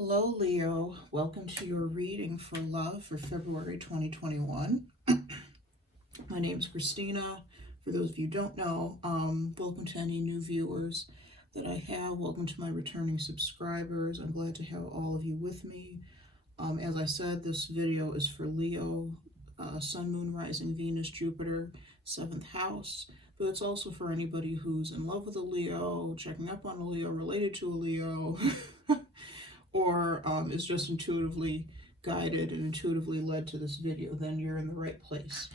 Hello, Leo. Welcome to your reading for love for February 2021. My name is Christina. For those of you who don't know, welcome to any new viewers that I have. Welcome to my returning subscribers. I'm glad to have all of you with me. As I said, this video is for Leo, Sun, Moon, Rising, Venus, Jupiter, 7th house. But it's also for anybody who's in love with a Leo, checking up on a Leo, related to a Leo, or is just intuitively guided and intuitively led to this video. Then you're in the right place.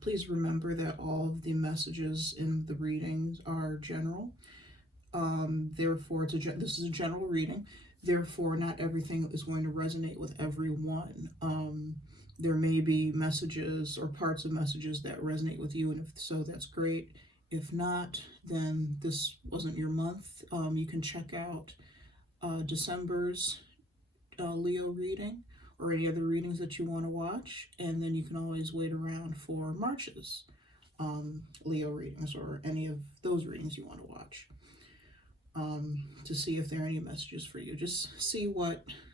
Please remember that all of the messages in the readings are general. Therefore, this is a general reading. Therefore, not everything is going to resonate with everyone. There may be messages or parts of messages that resonate with you, and if so, that's great. If not, then this wasn't your month. You can check out December's Leo reading or any other readings that you want to watch, and then you can always wait around for March's Leo readings or any of those readings you want to watch to see if there are any messages for you. Just see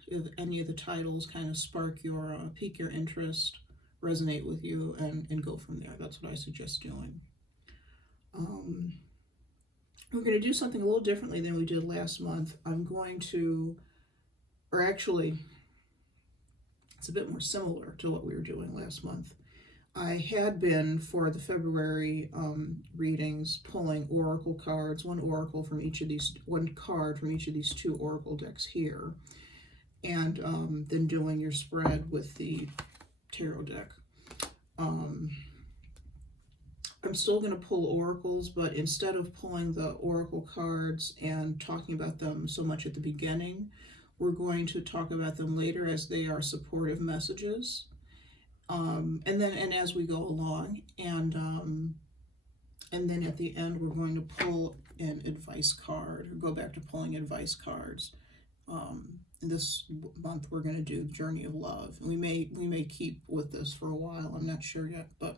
if any of the titles kind of spark your, pique your interest, resonate with you, and go from there. That's what I suggest doing. We're going to do something a little differently than we did last month. I'm going to, or actually, it's a bit more similar to what we were doing last month. I had been, for the February readings, pulling oracle cards, one card from each of these two oracle decks here, and then doing your spread with the tarot deck. I'm still going to pull oracles, but instead of pulling the oracle cards and talking about them so much at the beginning, we're going to talk about them later as they are supportive messages. And as we go along, and then at the end, we're going to pull an advice card, or go back to pulling advice cards. This month, we're going to do Journey of Love. And we may keep with this for a while. I'm not sure yet, but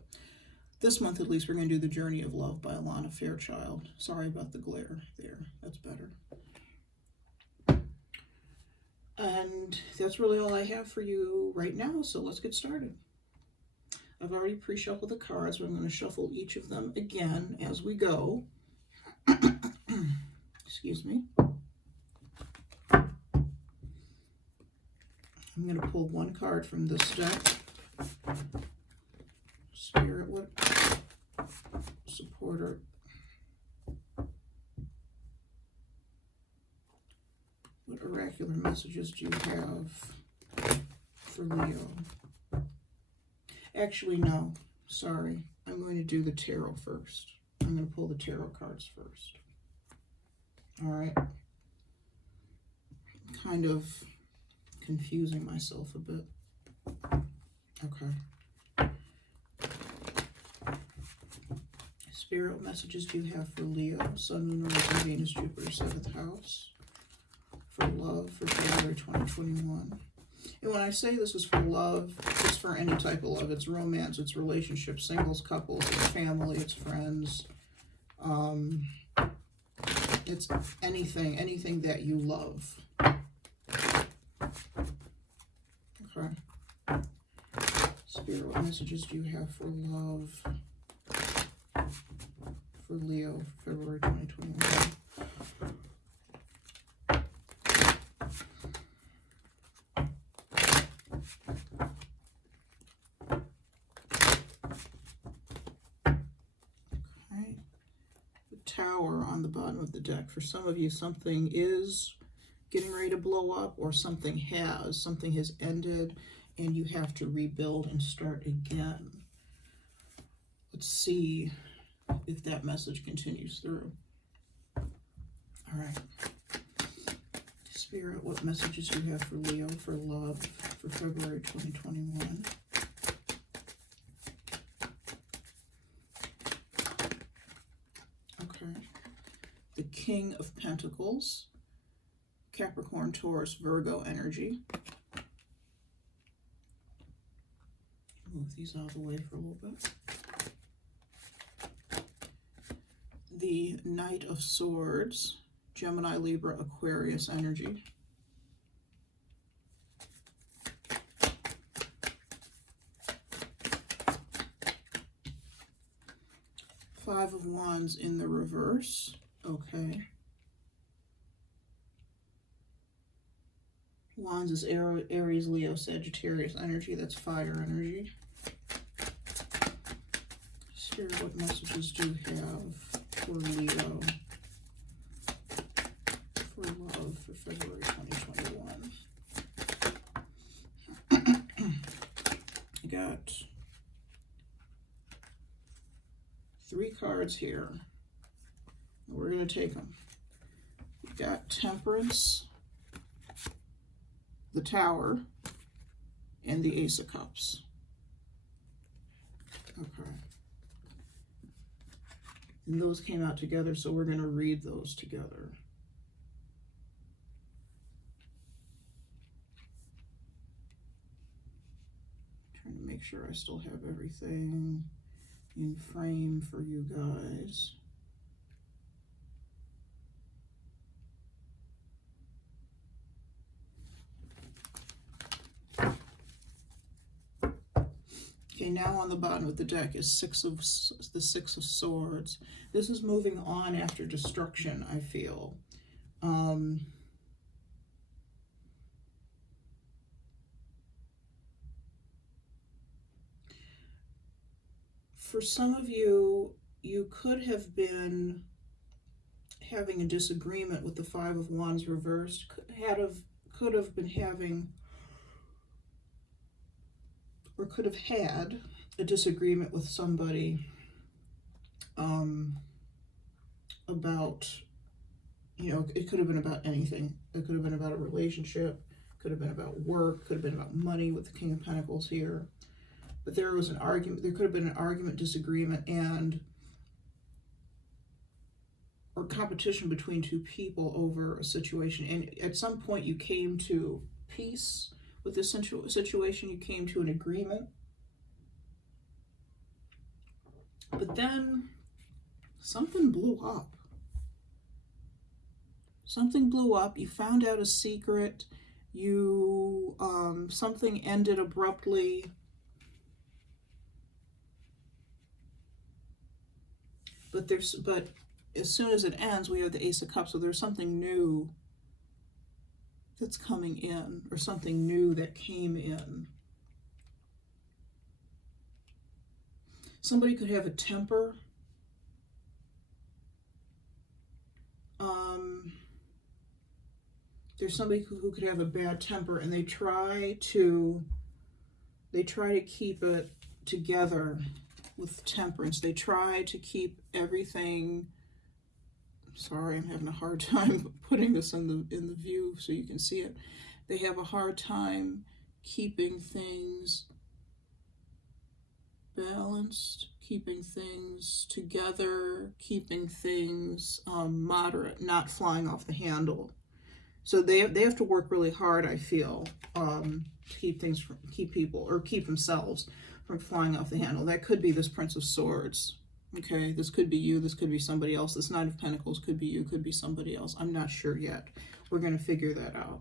this month, at least, we're going to do The Journey of Love by Alana Fairchild. Sorry about the glare there. That's better. And that's really all I have for you right now, so let's get started. I've already pre-shuffled the cards, but I'm going to shuffle each of them again as we go. Excuse me. I'm going to pull one card from this deck. Spirit, what supporter? What oracular messages do you have for Leo? Actually, no. Sorry. I'm going to do the tarot first. I'm going to pull the tarot cards first. All right. Kind of confusing myself a bit. Okay. Spirit, what messages do you have for Leo, Sun, Moon, Rising, Venus, Jupiter, 7th house, for love for February 2021? And when I say this is for love, it's for any type of love. It's romance, it's relationships, singles, couples, it's family, it's friends. It's anything that you love. Okay. Spirit, what messages do you have for love for Leo, February 2021? Tower on the bottom of the deck. For some of you, something is getting ready to blow up, or something has ended, and you have to rebuild and start again. Let's see if that message continues through. All right. Spirit, what messages do you have for Leo for love for February 2021? The King of Pentacles, Capricorn, Taurus, Virgo energy. Move these out of the way for a little bit. The Knight of Swords, Gemini, Libra, Aquarius energy. Five of Wands in the reverse. Okay. Wands is Aries, Leo, Sagittarius energy. That's fire energy. Spirit, what messages do you have for Leo? For love for February 2021. I got 3 cards here. We're going to take them. We've got Temperance, the Tower, and the Ace of Cups. Okay. And those came out together, so we're going to read those together. Trying to make sure I still have everything in frame for you guys. Okay, now on the bottom of the deck is the Six of Swords. This is moving on after destruction, I feel. For some of you, you could have been having a disagreement with the Five of Wands reversed, could have been having, or could have had a disagreement with somebody about, you know, it could have been about anything. It could have been about a relationship, could have been about work, could have been about money with the King of Pentacles here. But there was an argument, there could have been an argument, disagreement, or competition between two people over a situation. And at some point you came to peace with this situation, you came to an agreement. But then something blew up. Something blew up. You found out a secret. You, something ended abruptly. But as soon as it ends, we have the Ace of Cups. So there's something new that's coming in, or something new that came in. Somebody could have a temper. There's somebody who could have a bad temper, and they try to keep it together with temperance. They try to keep everything. Sorry, I'm having a hard time putting this in the view so you can see it. They have a hard time keeping things balanced, keeping things together, keeping things moderate, not flying off the handle. So they have to work really hard, I feel, to keep themselves from flying off the handle. That could be this Prince of Swords. Okay, this could be you, this could be somebody else. This Knight of Pentacles could be you, could be somebody else. I'm not sure yet. We're going to figure that out.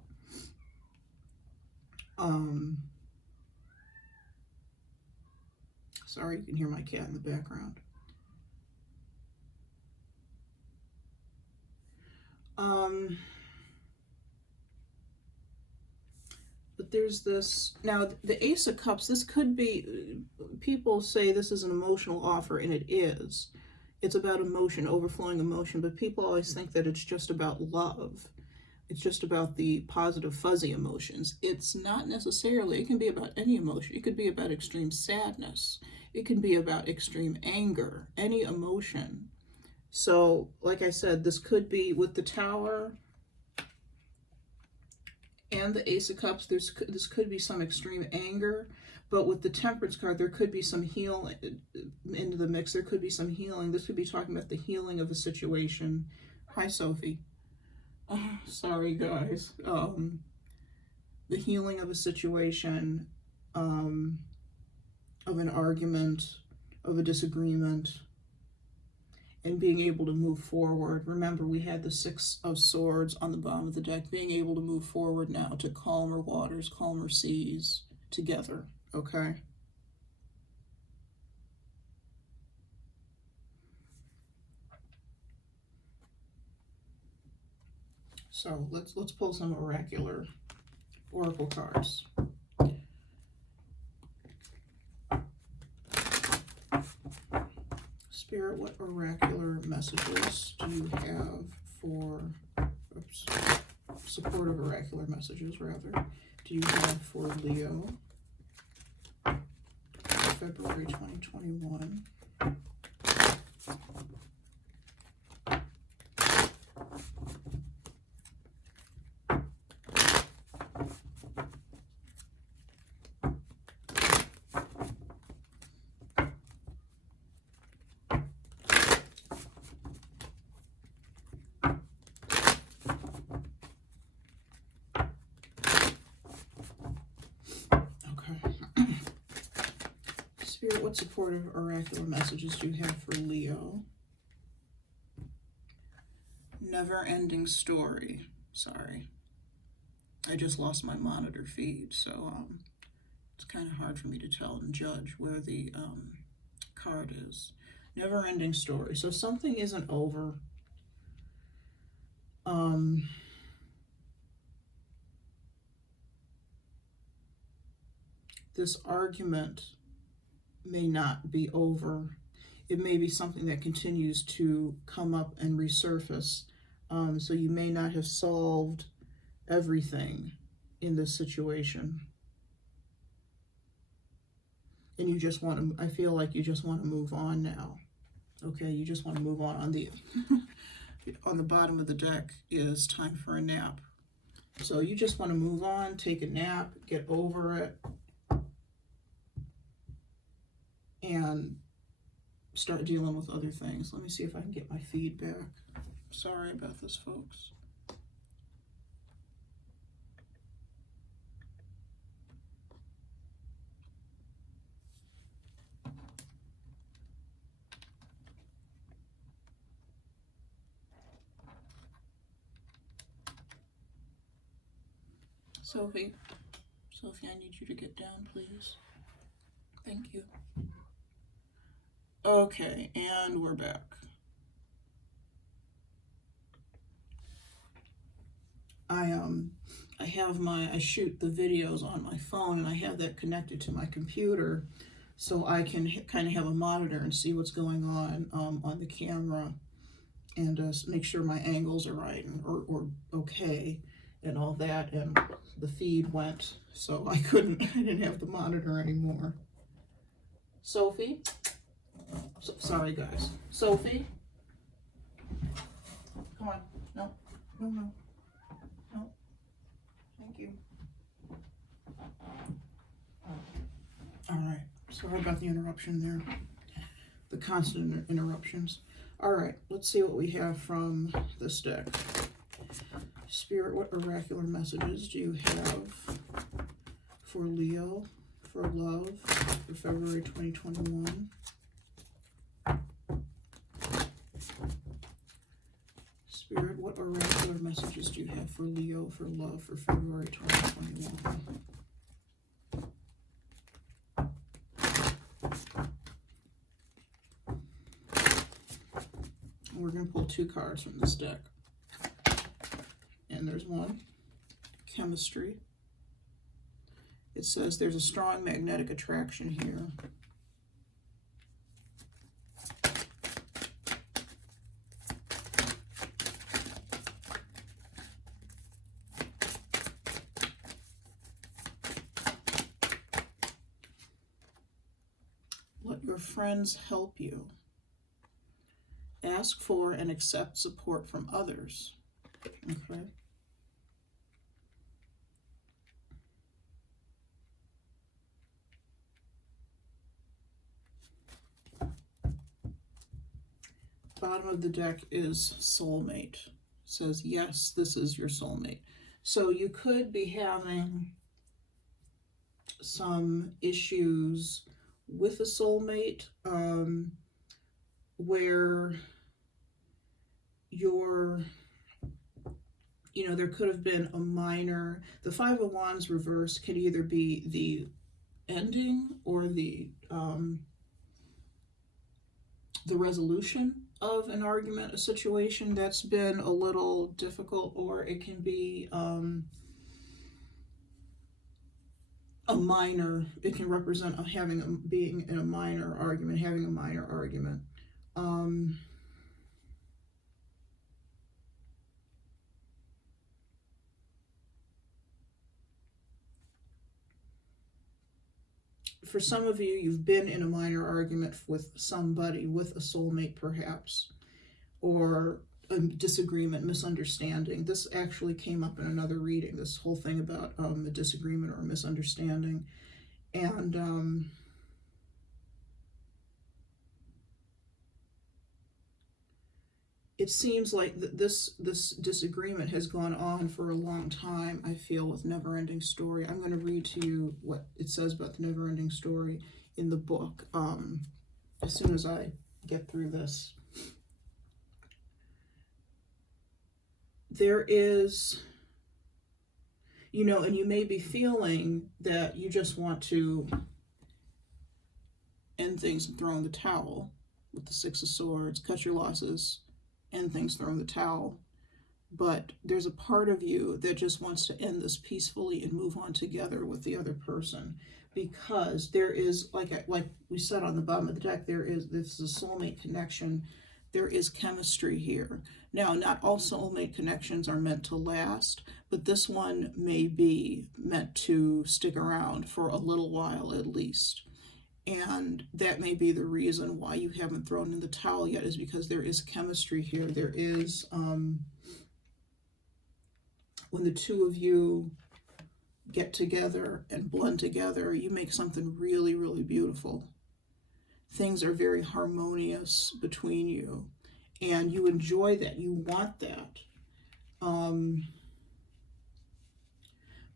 Sorry, you can hear my cat in the background. But there's this, now the Ace of Cups, this could be, people say this is an emotional offer, and it is. It's about emotion, overflowing emotion, but people always think that it's just about love. It's just about the positive, fuzzy emotions. It's not necessarily. It can be about any emotion. It could be about extreme sadness. It can be about extreme anger, any emotion. So, like I said, this could be with the Tower and the Ace of Cups. This could be some extreme anger, but with the Temperance card, there could be some healing into the mix. There could be some healing. This could be talking about the healing of a situation. Hi, Sophie. Sorry, guys. The healing of a situation, of an argument, of a disagreement. and being able to move forward. Remember, we had the Six of Swords on the bottom of the deck, being able to move forward now to calmer waters, calmer seas together, okay? So let's pull some oracular oracle cards. Spirit, what oracular messages do you have for, supportive oracular messages rather, do you have for Leo, February 2021? Spirit, what supportive oracular messages do you have for Leo? Never-ending story. Sorry. I just lost my monitor feed, so it's kind of hard for me to tell and judge where the card is. Never-ending story. So something isn't over. This argument may not be over. It may be something that continues to come up and resurface. So you may not have solved everything in this situation. And you just want to, I feel like you just want to move on now. Okay, you just want to move on. On the bottom of the deck is time for a nap. So you just want to move on, take a nap, get over it, and start dealing with other things. Let me see if I can get my feedback. Sorry about this, folks. Sophie, I need you to get down, please. Thank you. Okay, and we're back. I shoot the videos on my phone, and I have that connected to my computer, so I can kind of have a monitor and see what's going on the camera, and make sure my angles are right or okay and all that. And the feed went, so I didn't have the monitor anymore. Sophie, sorry guys. Sophie, come on. No. Thank you. All right. Sorry about the interruption there. The constant interruptions. All right. Let's see what we have from this deck. Spirit, what oracular messages do you have for Leo, for love, for February 2021? Spirit, what oracular messages do you have for Leo, for love, for February 2021? We're going to pull two cards from this deck. And there's one, chemistry. It says there's a strong magnetic attraction here. Let your friends help you. Ask for and accept support from others. Okay. Bottom of the deck is soulmate. It says, yes, this is your soulmate. So you could be having some issues with a soulmate, where there could have been a minor, the Five of Wands reversed could either be the ending or the resolution of an argument, a situation that's been a little difficult, or it can be a minor, it can represent being in a minor argument, having a minor argument. For some of you, you've been in a minor argument with somebody, with a soulmate perhaps, or a disagreement, misunderstanding. This actually came up in another reading, this whole thing about a disagreement or a misunderstanding. And it seems like this disagreement has gone on for a long time, I feel, with Never Ending Story. I'm going to read to you what it says about the Never Ending Story in the book as soon as I get through this. There is, and you may be feeling that you just want to end things and throw in the towel with the Six of Swords, cut your losses, end things, throw in the towel. But there's a part of you that just wants to end this peacefully and move on together with the other person, because there is, like we said on the bottom of the deck, this is a soulmate connection. There is chemistry here. Now, not all soulmate connections are meant to last, but this one may be meant to stick around for a little while at least. And that may be the reason why you haven't thrown in the towel yet, is because there is chemistry here. There is, when the two of you get together and blend together, you make something really, really beautiful. Things are very harmonious between you, and you enjoy that. You want that.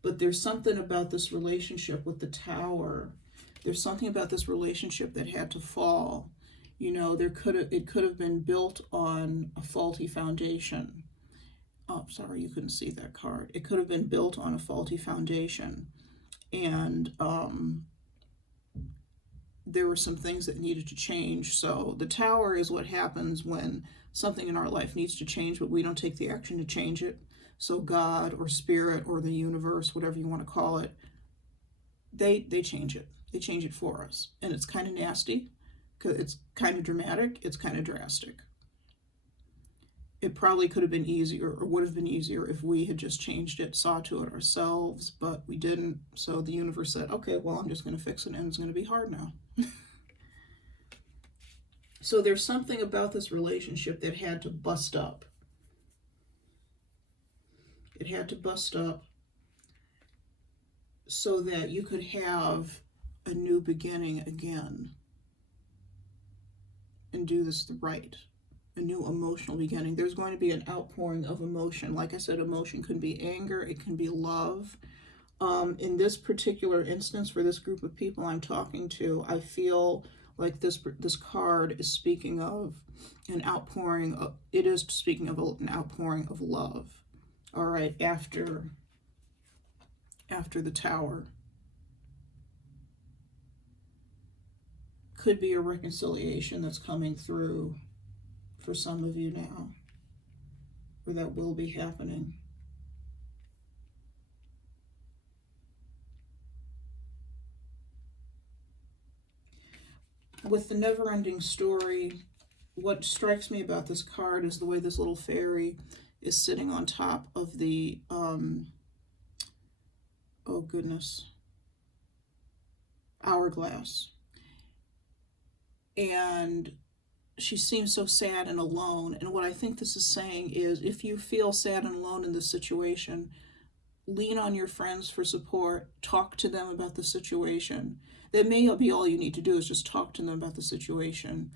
But there's something about this relationship with the Tower. There's something about this relationship that had to fall. It could have been built on a faulty foundation. Oh, sorry, you couldn't see that card. It could have been built on a faulty foundation. And there were some things that needed to change. So the Tower is what happens when something in our life needs to change, but we don't take the action to change it. So God or Spirit or the universe, whatever you want to call it, they change it. They change it for us. And it's kind of nasty, because it's kind of dramatic, it's kind of drastic. It probably could have been easier, or would have been easier, if we had just changed it, saw to it ourselves, but we didn't. So the universe said, okay, well, I'm just going to fix it, and it's going to be hard now. So there's something about this relationship that had to bust up. It had to bust up so that you could have a new beginning again and do this right. A new emotional beginning. There's going to be an outpouring of emotion. Like I said, emotion can be anger, it can be love. In this particular instance, for this group of people I'm talking to, I feel like this card is speaking of an outpouring of, it is speaking of an outpouring of love. All right, after the Tower. Could be a reconciliation that's coming through for some of you now, or that will be happening. With the Never Ending Story, what strikes me about this card is the way this little fairy is sitting on top of the, oh goodness, hourglass. And she seems so sad and alone. And what I think this is saying is, if you feel sad and alone in this situation, lean on your friends for support. Talk to them about the situation. That may be all you need to do, is just talk to them about the situation.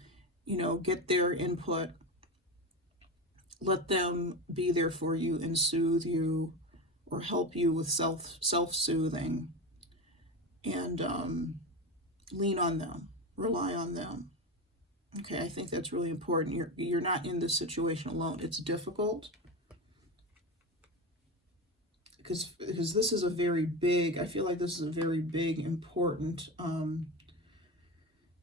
Get their input. Let them be there for you and soothe you, or help you with self-soothing. And lean on them. Rely on them. Okay, I think that's really important. You're not in this situation alone. It's difficult because this is a very big, I feel like this is a very big, important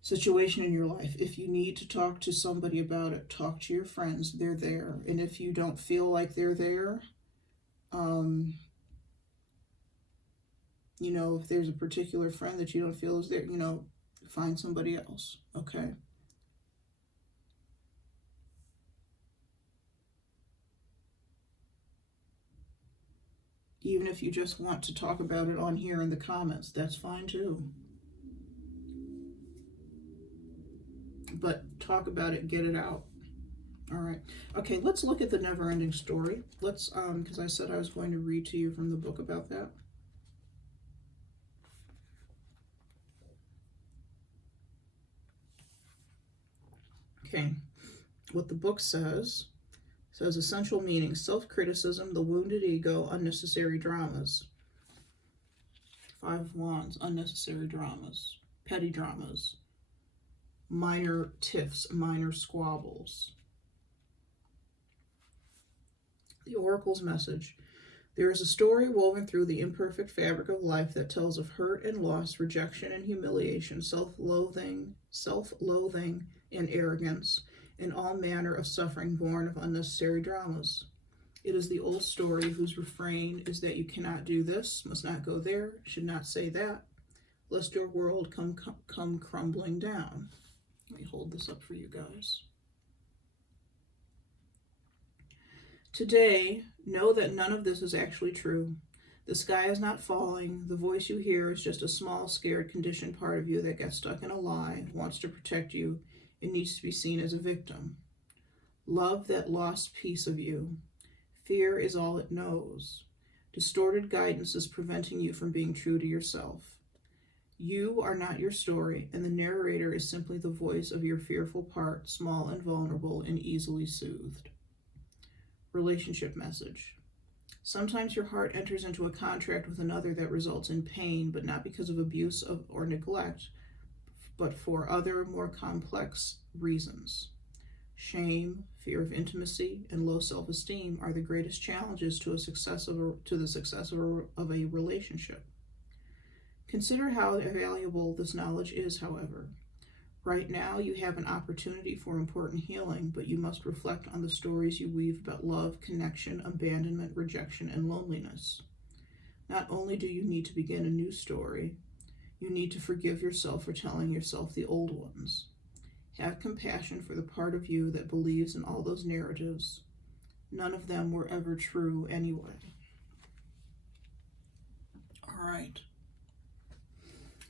situation in your life. If you need to talk to somebody about it, talk to your friends. They're there. And if you don't feel like they're there, you know, if there's a particular friend that you don't feel is there, you know, find somebody else, okay? Even if you just want to talk about it on here in the comments, that's fine too. But talk about it, get it out. All right. Okay, let's look at the never-ending story. Let's, because I said I was going to read to you from the book about that. Okay, what the book says essential meaning: self-criticism, the wounded ego, unnecessary dramas. 5 of Wands, unnecessary dramas, petty dramas, minor tiffs, minor squabbles. The Oracle's message: there is a story woven through the imperfect fabric of life that tells of hurt and loss, rejection and humiliation, self-loathing and arrogance, and all manner of suffering born of unnecessary dramas. It is the old story whose refrain is that you cannot do this, must not go there, should not say that, lest your world come crumbling down. Let me hold this up for you guys. Today, know that none of this is actually true. The sky is not falling. The voice you hear is just a small, scared, conditioned part of you that got stuck in a lie, wants to protect you, and needs to be seen as a victim. Love that lost piece of you. Fear is all it knows. Distorted guidance is preventing you from being true to yourself. You are not your story, and the narrator is simply the voice of your fearful part, small and vulnerable and easily soothed. Relationship message. Sometimes your heart enters into a contract with another that results in pain, but not because of abuse or neglect, but for other, more complex reasons. Shame, fear of intimacy, and low self-esteem are the greatest challenges to the success of a relationship. Consider how valuable this knowledge is, however. Right now, you have an opportunity for important healing, but you must reflect on the stories you weave about love, connection, abandonment, rejection, and loneliness. Not only do you need to begin a new story, you need to forgive yourself for telling yourself the old ones. Have compassion for the part of you that believes in all those narratives. None of them were ever true anyway. All right.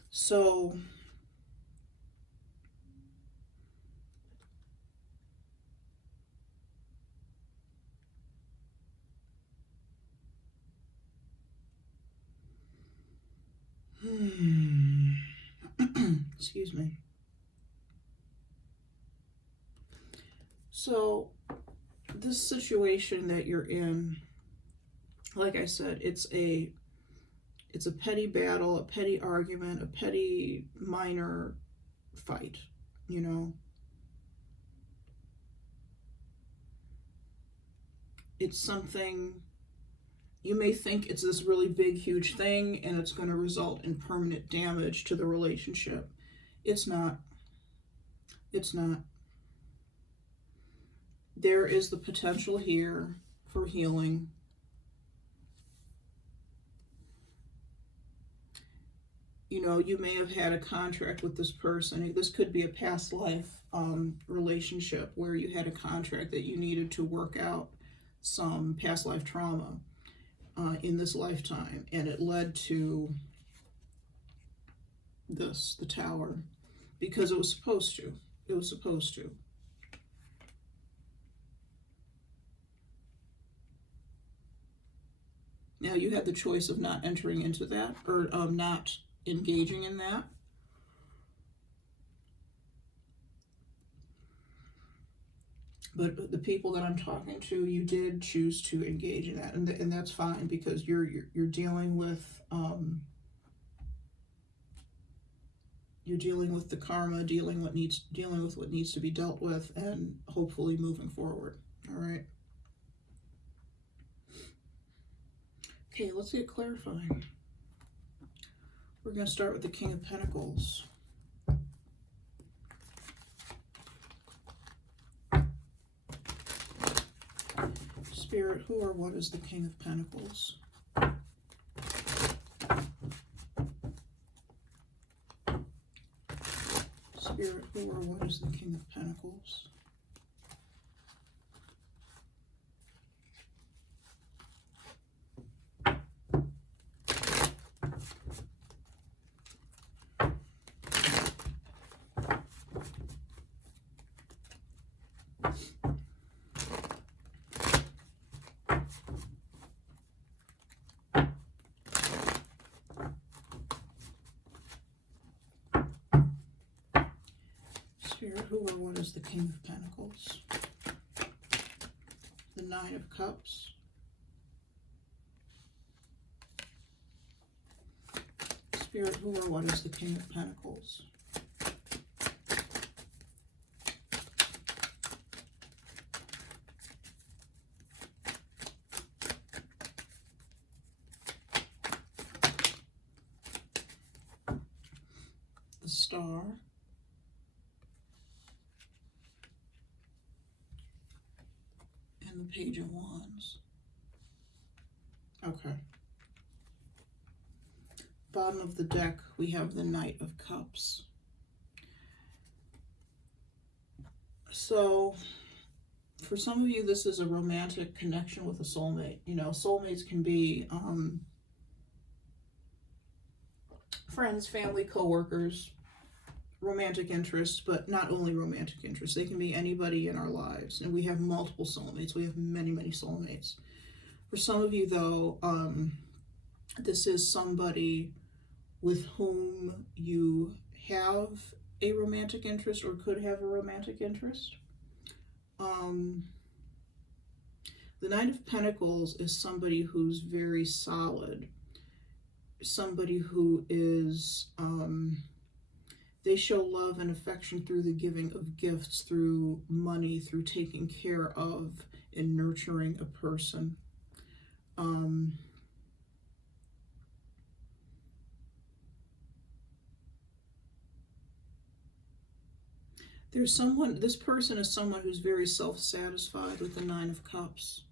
So, excuse me. So, this situation that you're in, like I said, it's a petty battle, a petty argument, a petty minor fight, you know. It's something, you may think it's this really big, huge thing and it's going to result in permanent damage to the relationship. It's not. It's not. There is the potential here for healing. You know, you may have had a contract with this person. This could be a past life relationship where you had a contract that you needed to work out some past life trauma in this lifetime, and it led to this, the Tower, because it was supposed to. It was supposed to. Now you had the choice of not entering into that, or not engaging in that. But the people that I'm talking to, you did choose to engage in that, and that's fine, because you're dealing with You're dealing with the karma, dealing with what needs to be dealt with, and hopefully moving forward. All right. Okay, let's get clarifying. We're going to start with the King of Pentacles. Spirit, who or what is the King of Pentacles? Spirit, who or what is the King of Pentacles? Spirit, who or what is the King of Pentacles? The Nine of Cups. Spirit, who or what is the King of Pentacles? The Star. And the Page of Wands. Okay. Bottom of the deck, we have the Knight of Cups. So, for some of you, this is a romantic connection with a soulmate. You know, soulmates can be friends, family, co-workers, romantic interests, but not only romantic interests. They can be anybody in our lives. And we have multiple soulmates. We have many, many soulmates. For some of you, though, this is somebody with whom you have a romantic interest or could have a romantic interest. The Knight of Pentacles is somebody who's very solid. Somebody who is, they show love and affection through the giving of gifts, through money, through taking care of and nurturing a person. There's someone, this person is someone who's very self-satisfied with the Nine of Cups.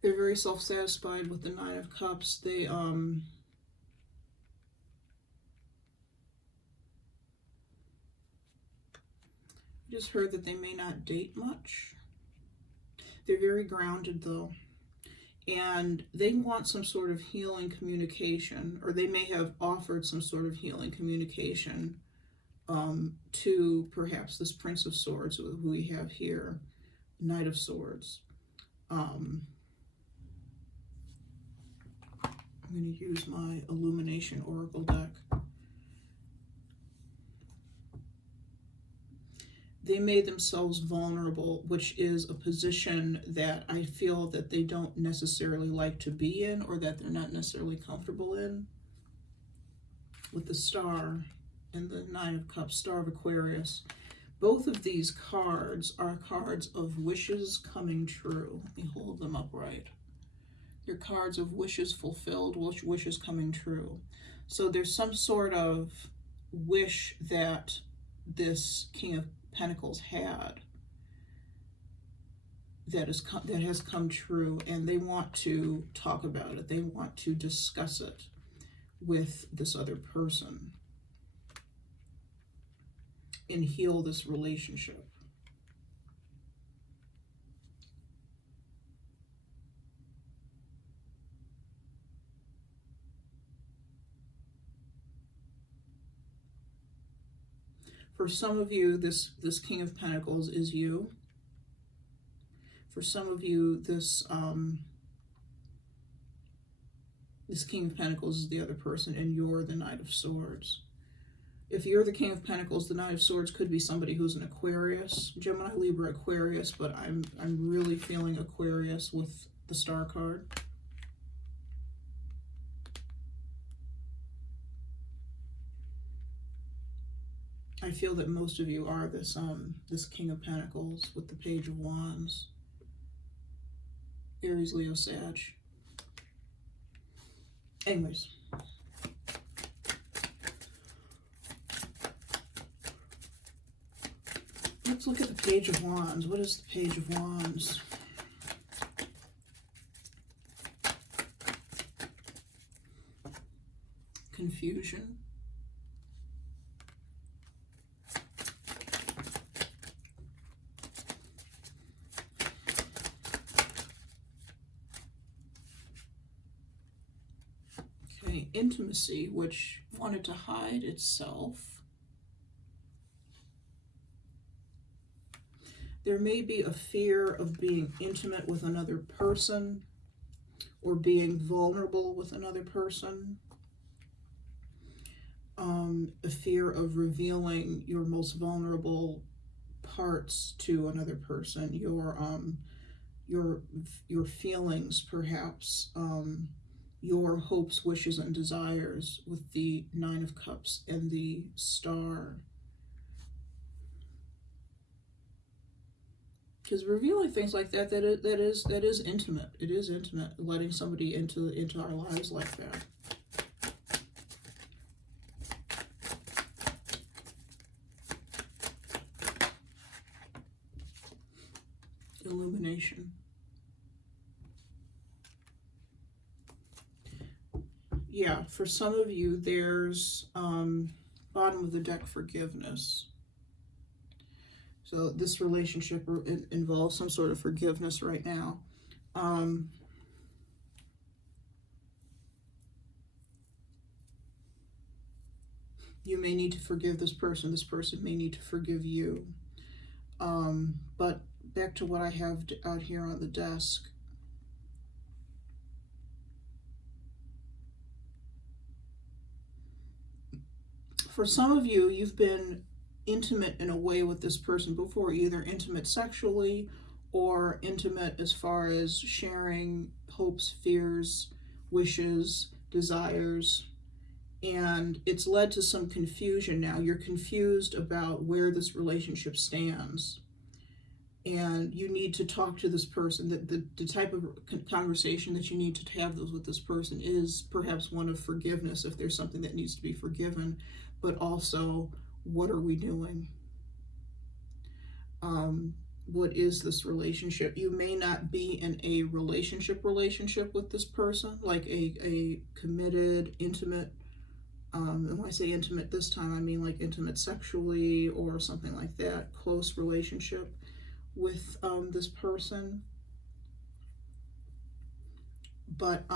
They're very self-satisfied with the Nine of Cups. They, I just heard that they may not date much. They're very grounded, though. And they want some sort of healing communication, or they may have offered some sort of healing communication to perhaps this Prince of Swords, who we have here, Knight of Swords. I'm going to use my Illumination Oracle deck. They made themselves vulnerable, which is a position that I feel that they don't necessarily like to be in, or that they're not necessarily comfortable in. With the Star and the Nine of Cups, Star of Aquarius. Both of these cards are cards of wishes coming true. Let me hold them upright. They're cards of wishes fulfilled, wishes coming true. So there's some sort of wish that this King of Pentacles had that has come true, and they want to talk about it. They want to discuss it with this other person and heal this relationship. For some of you, this King of Pentacles is you. For some of you, this King of Pentacles is the other person, and you're the Knight of Swords. If you're the King of Pentacles, the Knight of Swords could be somebody who's an Aquarius, Gemini, Libra, Aquarius, but I'm really feeling Aquarius with the Star card. I feel that most of you are this King of Pentacles with the Page of Wands. Aries, Leo, Sag. Anyways. Let's look at the Page of Wands. What is the Page of Wands? Confusion. Okay, intimacy, which wanted to hide itself. There may be a fear of being intimate with another person or being vulnerable with another person. A fear of revealing your most vulnerable parts to another person, your feelings, perhaps, your hopes, wishes, and desires, with the Nine of Cups and the Star. Because revealing things like that is intimate. It is intimate, letting somebody into our lives like that. Illumination. Yeah, for some of you, there's bottom of the deck, forgiveness. So this relationship involves some sort of forgiveness right now. You may need to forgive this person may need to forgive you. But back to what I have out here on the desk. For some of you, you've been intimate in a way with this person before, either intimate sexually or intimate as far as sharing hopes, fears, wishes, desires, and it's led to some confusion now. You're confused about where this relationship stands, and you need to talk to this person. The type of conversation that you need to have with this person is perhaps one of forgiveness, if there's something that needs to be forgiven, but also, what are we doing? What is this relationship? You may not be in a relationship with this person, like a committed, intimate, and when I say intimate this time, I mean like intimate sexually or something like that, close relationship with this person. But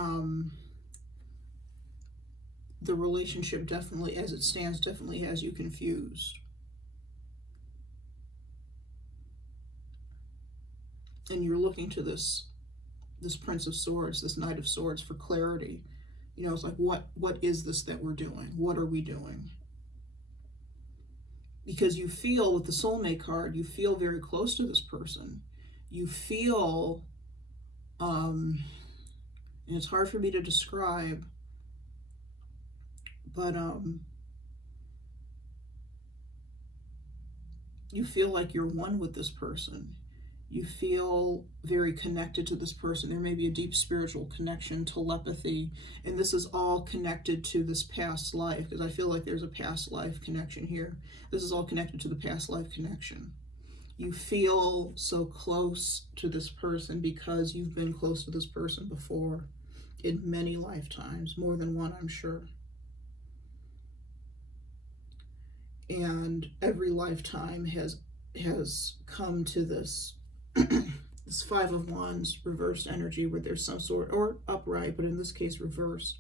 the relationship definitely, as it stands, definitely has you confused. And you're looking to this Prince of Swords, this Knight of Swords, for clarity. You know, it's like, what is this that we're doing? What are we doing? Because you feel, with the Soulmate card, you feel very close to this person. You feel, and it's hard for me to describe, but you feel like you're one with this person. You feel very connected to this person. There may be a deep spiritual connection, telepathy, and this is all connected to this past life, because I feel like there's a past life connection here. This is all connected to the past life connection. You feel so close to this person because you've been close to this person before in many lifetimes, more than one, I'm sure. And every lifetime has come to this this Five of Wands reversed energy, where there's some sort, or upright, but in this case reversed,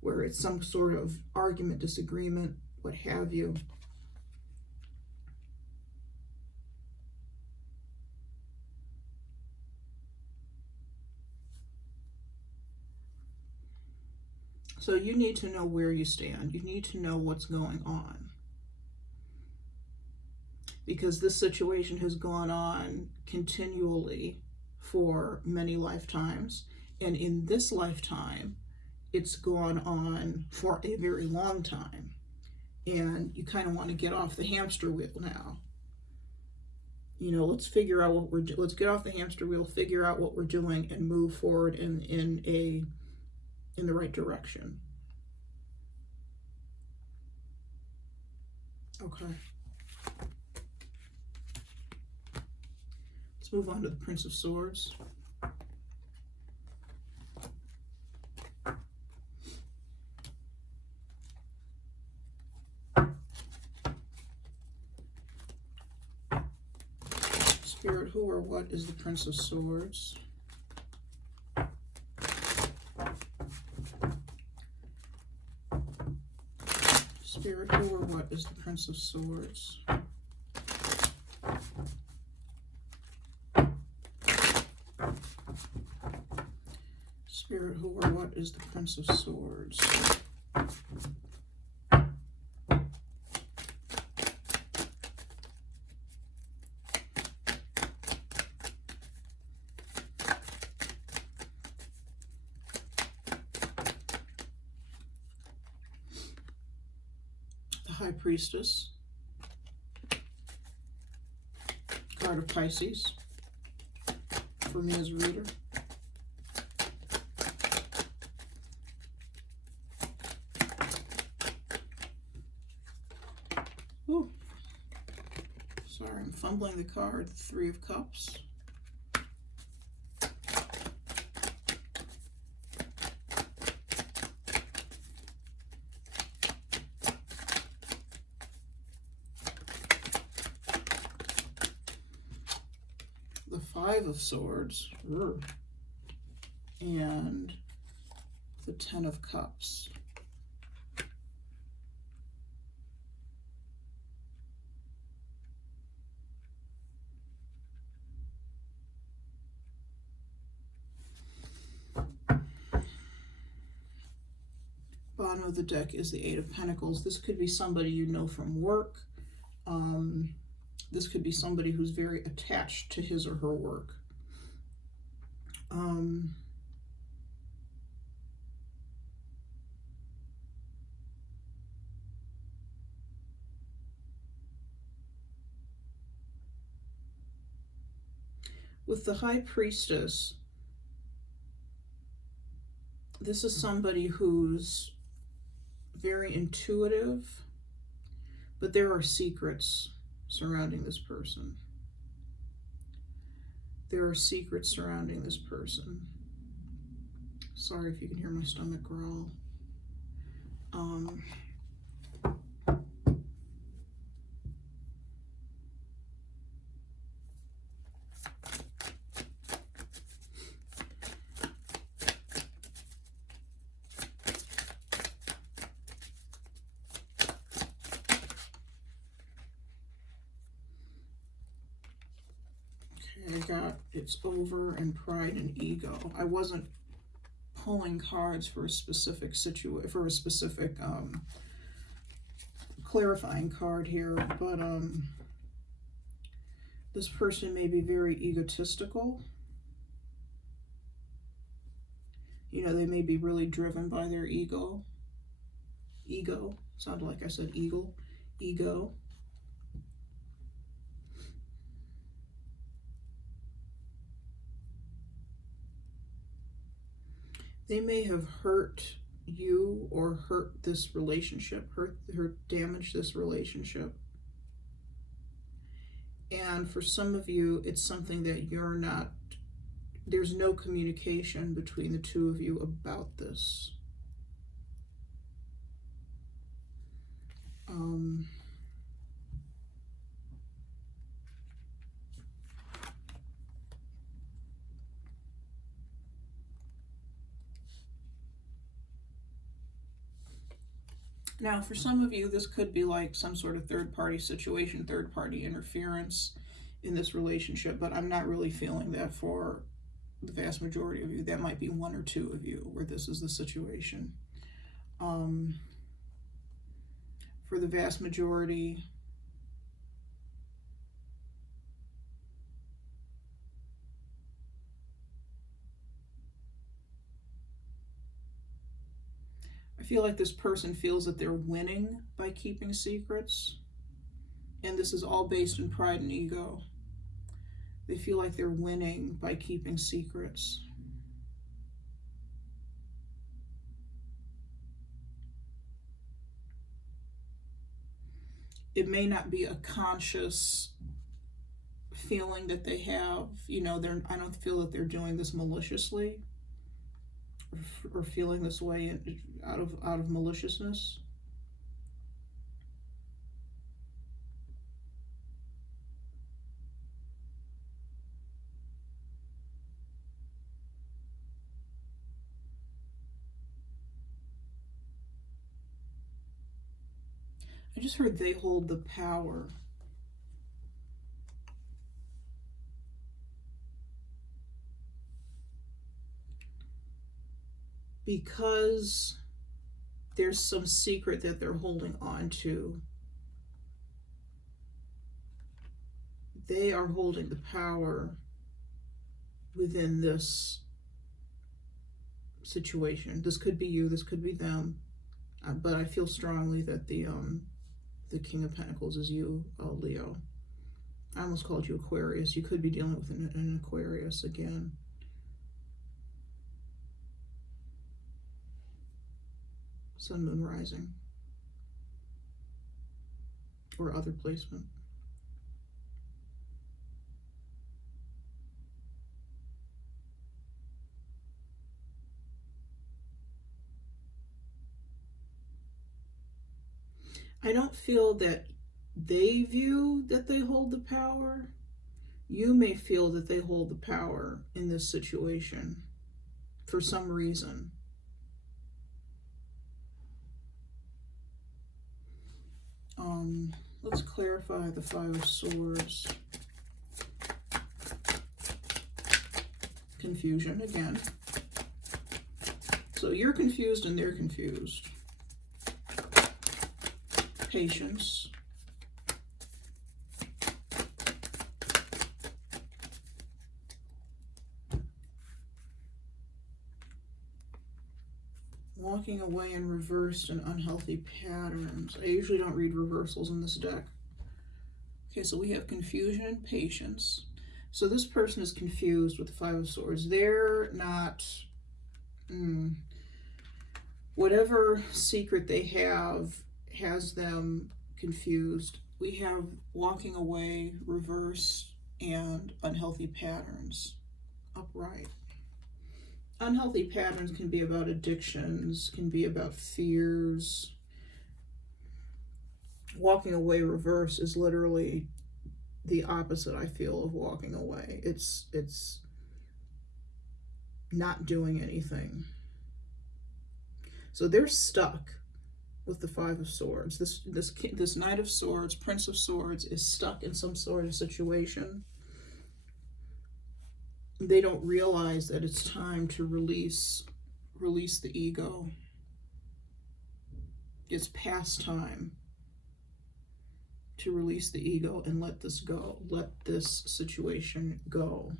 where it's some sort of argument, disagreement, what have you. So you need to know where you stand. You need to know what's going on, because this situation has gone on continually for many lifetimes, and in this lifetime it's gone on for a very long time, and you kind of want to get off the hamster wheel now. You know, let's figure out what we're doing. Let's get off the hamster wheel, figure out what we're doing, and move forward in the right direction. Okay. Let's move on to the Prince of Swords. Spirit, who or what is the Prince of Swords? Spirit, who or what is the Prince of Swords? Spirit, who or what is the Prince of Swords? High Priestess, card of Pisces, for me as a reader. Ooh. Sorry, I'm fumbling the card, the Three of Cups. The Five of Swords, and the Ten of Cups. Bottom of the deck is the Eight of Pentacles. This could be somebody you know from work. This could be somebody who's very attached to his or her work. With the High Priestess, this is somebody who's very intuitive, but there are secrets surrounding this person. There are secrets surrounding this person. Sorry if you can hear my stomach growl. I got It's Over and Pride and Ego. I wasn't pulling cards for a specific clarifying card here, but this person may be very egotistical. You know, they may be really driven by their ego. Ego. Sounded like I said eagle. Ego. They may have hurt you or hurt this relationship, damaged this relationship. And for some of you, it's something that you're not, there's no communication between the two of you about this. Now, for some of you, this could be like some sort of third-party situation, third-party interference in this relationship, but I'm not really feeling that for the vast majority of you. That might be one or two of you where this is the situation. For the vast majority, I feel like this person feels that they're winning by keeping secrets. And this is all based in pride and ego. They feel like they're winning by keeping secrets. It may not be a conscious feeling that they have. You know, I don't feel that they're doing this maliciously or feeling this way out of maliciousness. I just heard they hold the power. Because there's some secret that they're holding on to. They are holding the power within this situation. This could be you, this could be them. But I feel strongly that the King of Pentacles is you, Leo. I almost called you Aquarius. You could be dealing with an Aquarius again. Sun, Moon, Rising. Or other placement. I don't feel that they view that they hold the power. You may feel that they hold the power in this situation for some reason. Let's clarify the Five of Swords. Confusion again. So you're confused and they're confused. Patience. Walking away in reversed and unhealthy patterns. I usually don't read reversals in this deck. Okay, so we have confusion and patience. So this person is confused with the Five of Swords. They're not... whatever secret they have has them confused. We have walking away, reversed, and unhealthy patterns. Upright. Unhealthy patterns can be about addictions, can be about fears. Walking away reverse is literally the opposite, I feel, of walking away. It's not doing anything. So they're stuck with the Five of Swords. This Knight of Swords, Prince of Swords, is stuck in some sort of situation. They don't realize that it's time to release the ego. It's past time to release the ego and let this go. Let this situation go.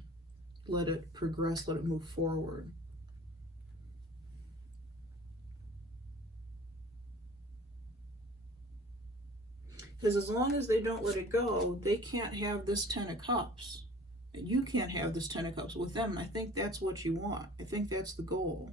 Let it progress. Let it move forward. Because as long as they don't let it go, they can't have this Ten of Cups. And you can't have this Ten of Cups with them. And I think that's what you want. I think that's the goal.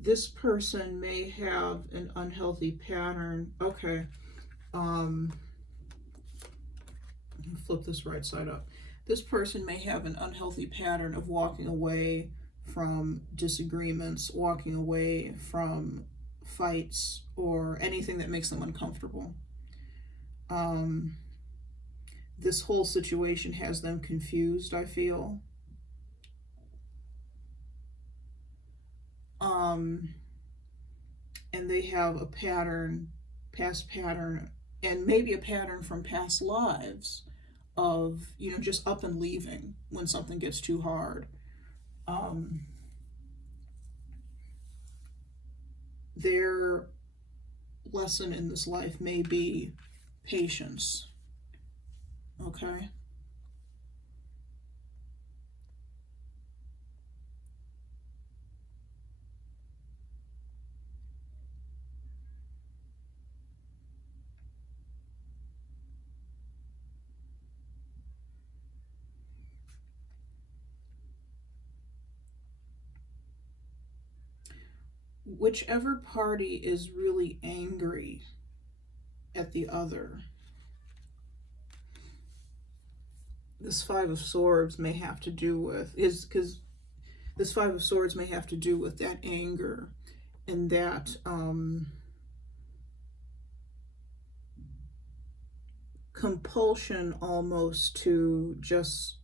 This person may have an unhealthy pattern. Okay. Flip this right side up. This person may have an unhealthy pattern of walking away from disagreements, walking away from fights, or anything that makes them uncomfortable. This whole situation has them confused, I feel. And they have a pattern, past pattern, and maybe a pattern from past lives of, you know, just up and leaving when something gets too hard. Their lesson in this life may be patience. Okay? Whichever party is really angry at the other, this Five of Swords may have to do with, because this Five of Swords may have to do with that anger and that compulsion almost to just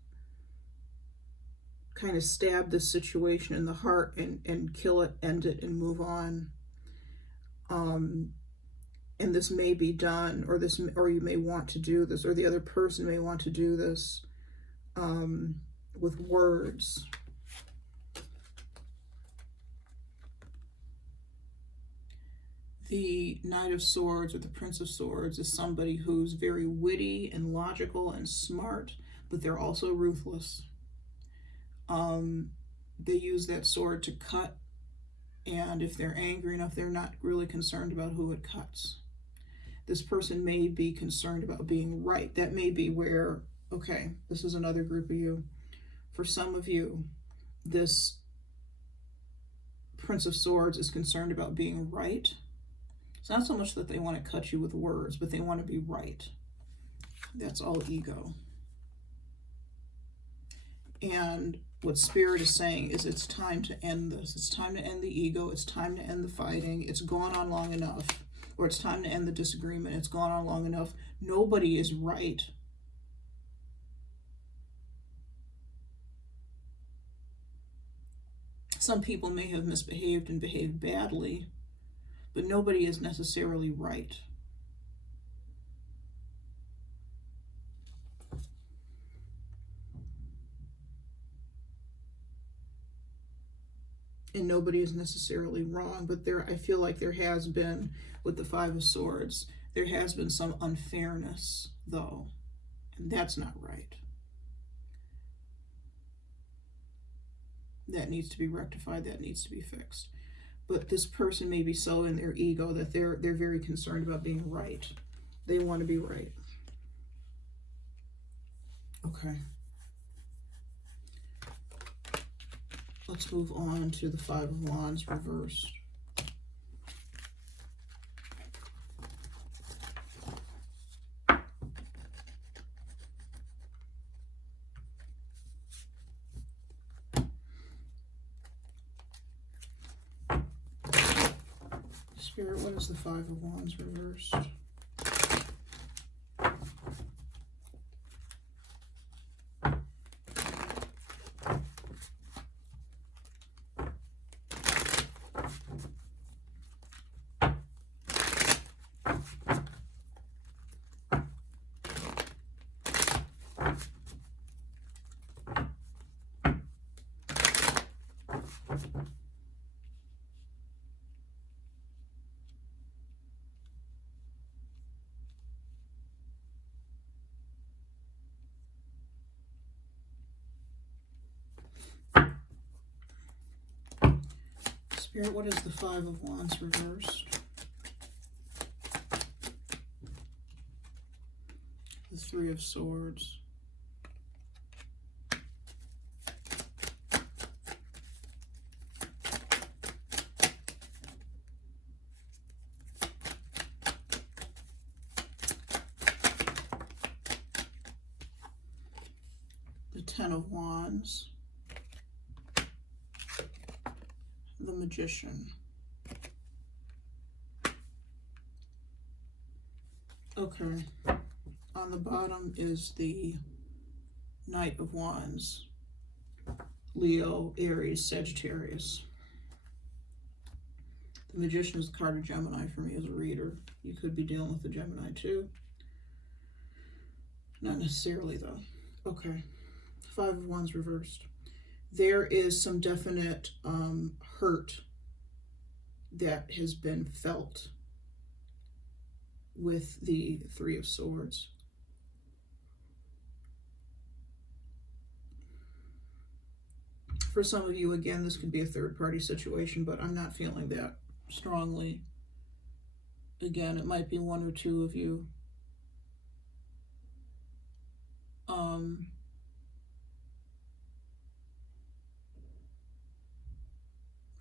kind of stab this situation in the heart and kill it, end it, and move on. And this may be done, or you may want to do this, or the other person may want to do this with words. The Knight of Swords or the Prince of Swords is somebody who's very witty and logical and smart, but they're also ruthless. They use that sword to cut, and if they're angry enough, they're not really concerned about who it cuts. This person may be concerned about being right. That may be where, okay, this is another group of you. For some of you, this Prince of Swords is concerned about being right. It's not so much that they want to cut you with words, but they want to be right. That's all ego. And what Spirit is saying is it's time to end this. It's time to end the ego. It's time to end the fighting. It's gone on long enough. Or it's time to end the disagreement. It's gone on long enough. Nobody is right. Some people may have misbehaved and behaved badly, but nobody is necessarily right. And nobody is necessarily wrong, but I feel like there has been, with the Five of Swords, there has been some unfairness, though, and that's not right. That needs to be rectified, that needs to be fixed. But this person may be so in their ego that they're very concerned about being right. They want to be right. Okay. Let's move on to the Five of Wands reversed. Spirit, what is the Five of Wands reversed? Spirit, what is the Five of Wands reversed? The Three of Swords. The Ten of Wands. The Magician. Okay. On the bottom is the Knight of Wands. Leo, Aries, Sagittarius. The Magician is the card of Gemini for me as a reader. You could be dealing with a Gemini too. Not necessarily though. Okay. Five of Wands reversed. There is some definite hurt that has been felt with the Three of Swords. For some of you, again, this could be a third-party situation, but I'm not feeling that strongly. Again, it might be one or two of you.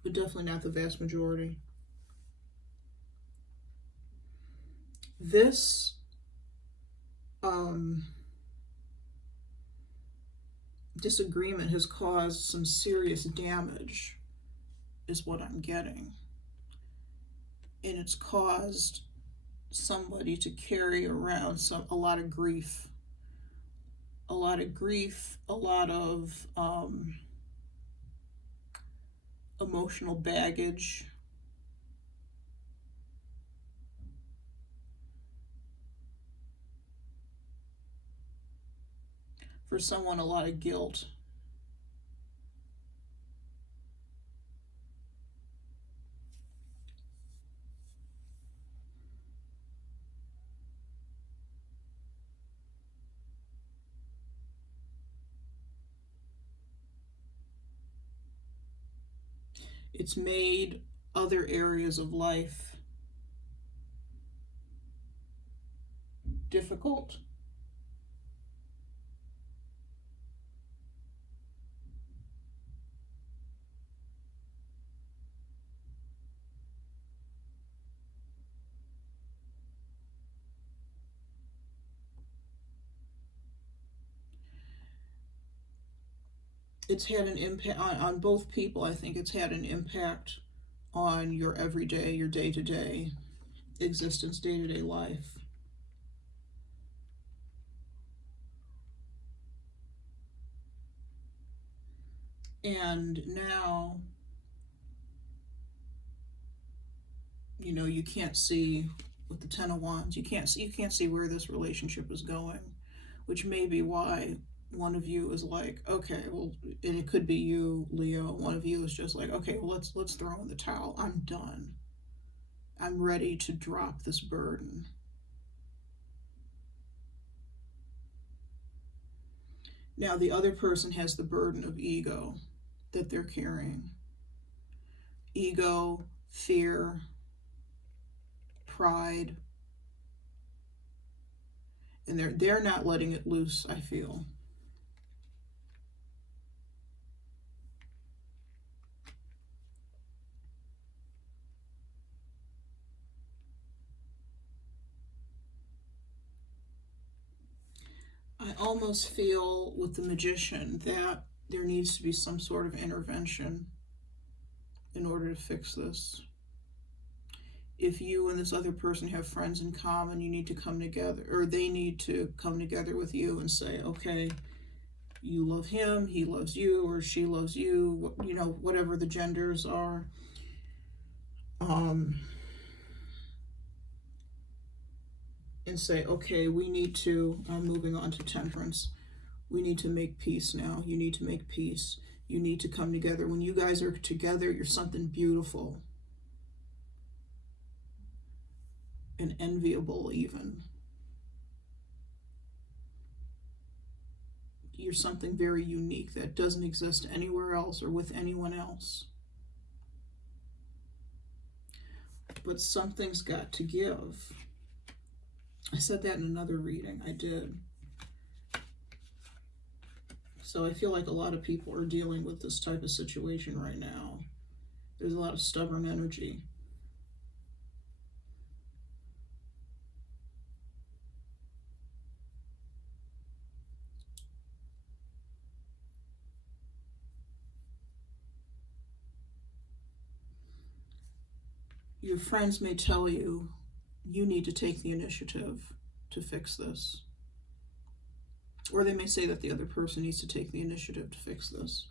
But definitely not the vast majority. This disagreement has caused some serious damage, is what I'm getting. And it's caused somebody to carry around a lot of grief. A lot of grief, a lot of emotional baggage. For someone, a lot of guilt. It's made other areas of life difficult. It's had an impact on both people. I think it's had an impact on your everyday, your day-to-day existence, day-to-day life. And now, you know, you can't see with the Ten of Wands, you can't see where this relationship is going, which may be why one of you is like, okay, well, and it could be you, Leo. One of you is just like, okay, well, let's throw in the towel. I'm done. I'm ready to drop this burden. Now, the other person has the burden of ego that they're carrying. Ego, fear, pride. And they're not letting it loose, I feel. I almost feel with the Magician that there needs to be some sort of intervention in order to fix this. If you and this other person have friends in common, you need to come together, or they need to come together with you and say, okay, you love him, he loves you, or she loves you, you know, whatever the genders are. And say, okay, we need to, moving on to Temperance, we need to make peace now. You need to make peace. You need to come together. When you guys are together, you're something beautiful and enviable even. You're something very unique that doesn't exist anywhere else or with anyone else. But something's got to give. I said that in another reading. I did. So I feel like a lot of people are dealing with this type of situation right now. There's a lot of stubborn energy. Your friends may tell you, you need to take the initiative to fix this. Or they may say that the other person needs to take the initiative to fix this.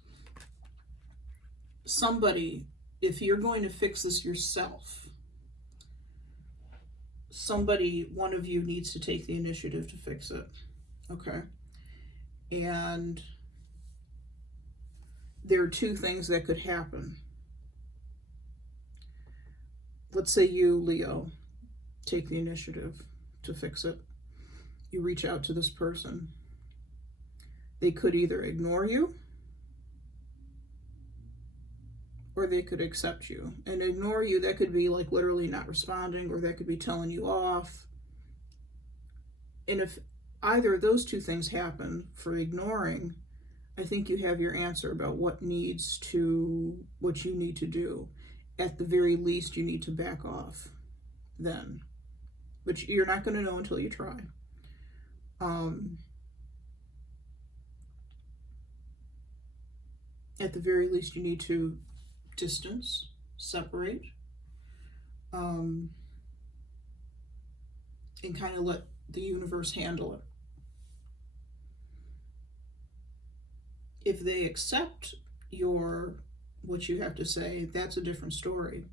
Somebody if you're going to fix this yourself, somebody, one of you needs to take the initiative to fix it. Okay? And there are two things that could happen. Let's say you, Leo, take the initiative to fix it. You reach out to this person. They could either ignore you or they could accept you. And ignore you, that could be like literally not responding, or that could be telling you off. And if either of those two things happen, for ignoring, I think you have your answer about what you need to do. At the very least, you need to back off then. But you're not going to know until you try. At the very least, you need to distance, separate, and kind of let the universe handle it. If they accept what you have to say, that's a different story.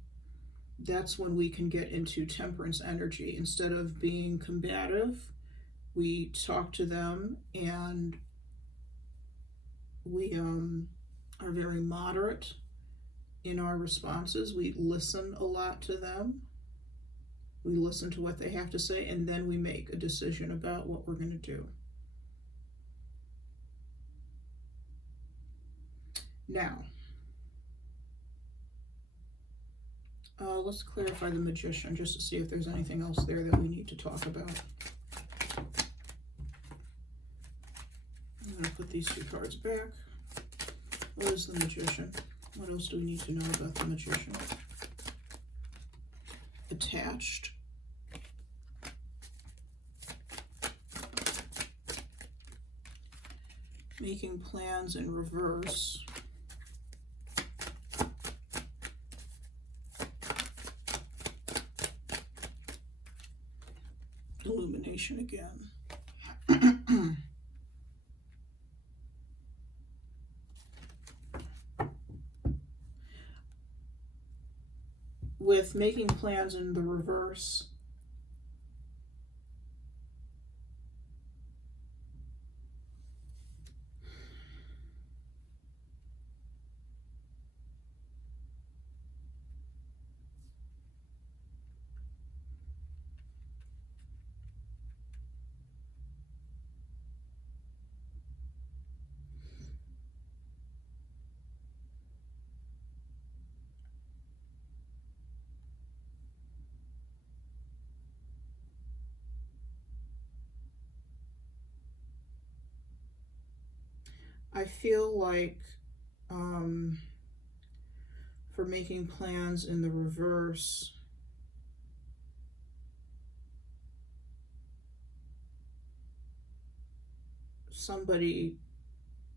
That's when we can get into temperance energy. Instead of being combative, we talk to them, and we are very moderate in our responses. We listen a lot to them. We listen to what they have to say, and then we make a decision about what we're going to do. Now, let's clarify the Magician just to see if there's anything else there that we need to talk about. I'm going to put these two cards back. What is the Magician? What else do we need to know about the Magician? Attached. Making plans in reverse. Illumination again. With making plans in the reverse, I feel like for making plans in the reverse, somebody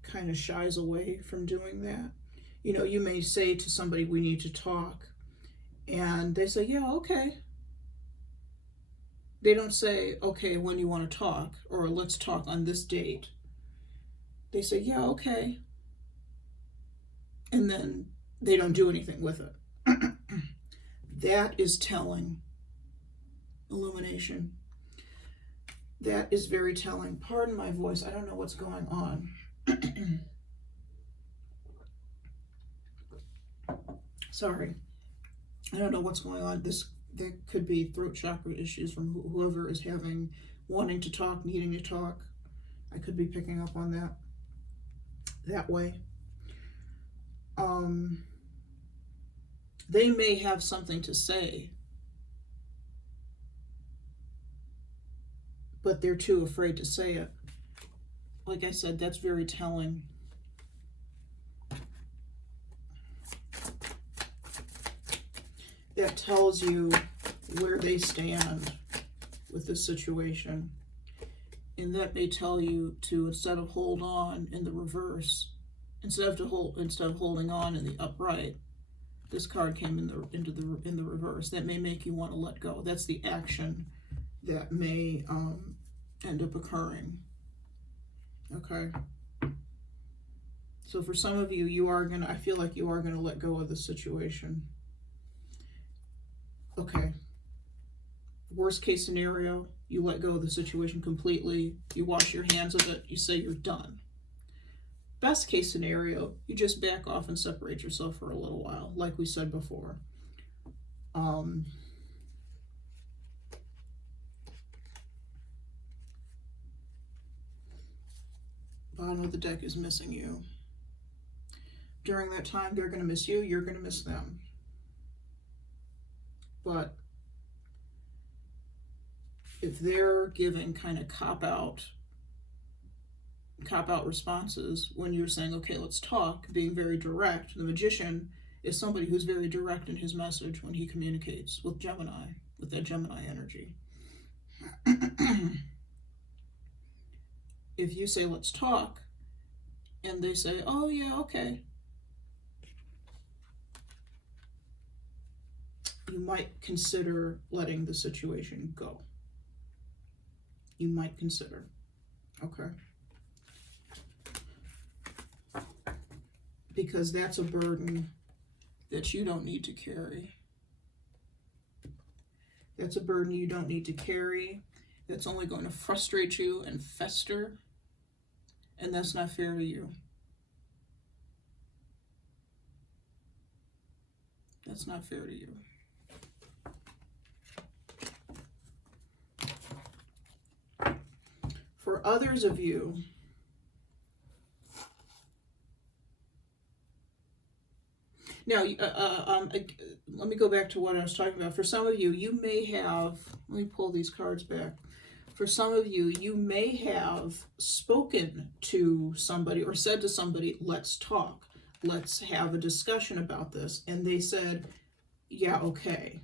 kind of shies away from doing that. You know, you may say to somebody, we need to talk, and they say, yeah, okay. They don't say, okay, when you want to talk, or let's talk on this date. They say, yeah, okay. And then they don't do anything with it. That is telling. Illumination. That is very telling. Pardon my voice. I don't know what's going on. Sorry. I don't know what's going on. There could be throat chakra issues from whoever is wanting to talk, needing to talk. I could be picking up on that way. They may have something to say, but they're too afraid to say it. Like I said, that's very telling. That tells you where they stand with this situation. And that may tell you to, instead of hold on in the reverse, instead of holding on in the upright, this card came in the reverse. That may make you want to let go. That's the action that may end up occurring. Okay. So for some of you, I feel like you are gonna let go of the situation. Okay. Worst case scenario, you let go of the situation completely. You wash your hands of it. You say you're done. Best case scenario, you just back off and separate yourself for a little while, like we said before. Bottom of the deck is missing you. During that time, they're going to miss you. You're going to miss them. But if they're giving kind of cop-out responses when you're saying, okay, let's talk, being very direct, the Magician is somebody who's very direct in his message when he communicates with Gemini, with that Gemini energy. If you say, let's talk, and they say, oh yeah, okay, you might consider letting the situation go. You might consider. Okay. Because that's a burden that you don't need to carry. That's a burden you don't need to carry. That's only going to frustrate you and fester. And that's not fair to you. That's not fair to you. For others of you, now, let me go back to what I was talking about. For some of you, you may have, let me pull these cards back. For some of you, you may have spoken to somebody or said to somebody, let's talk. Let's have a discussion about this. And they said, yeah, okay.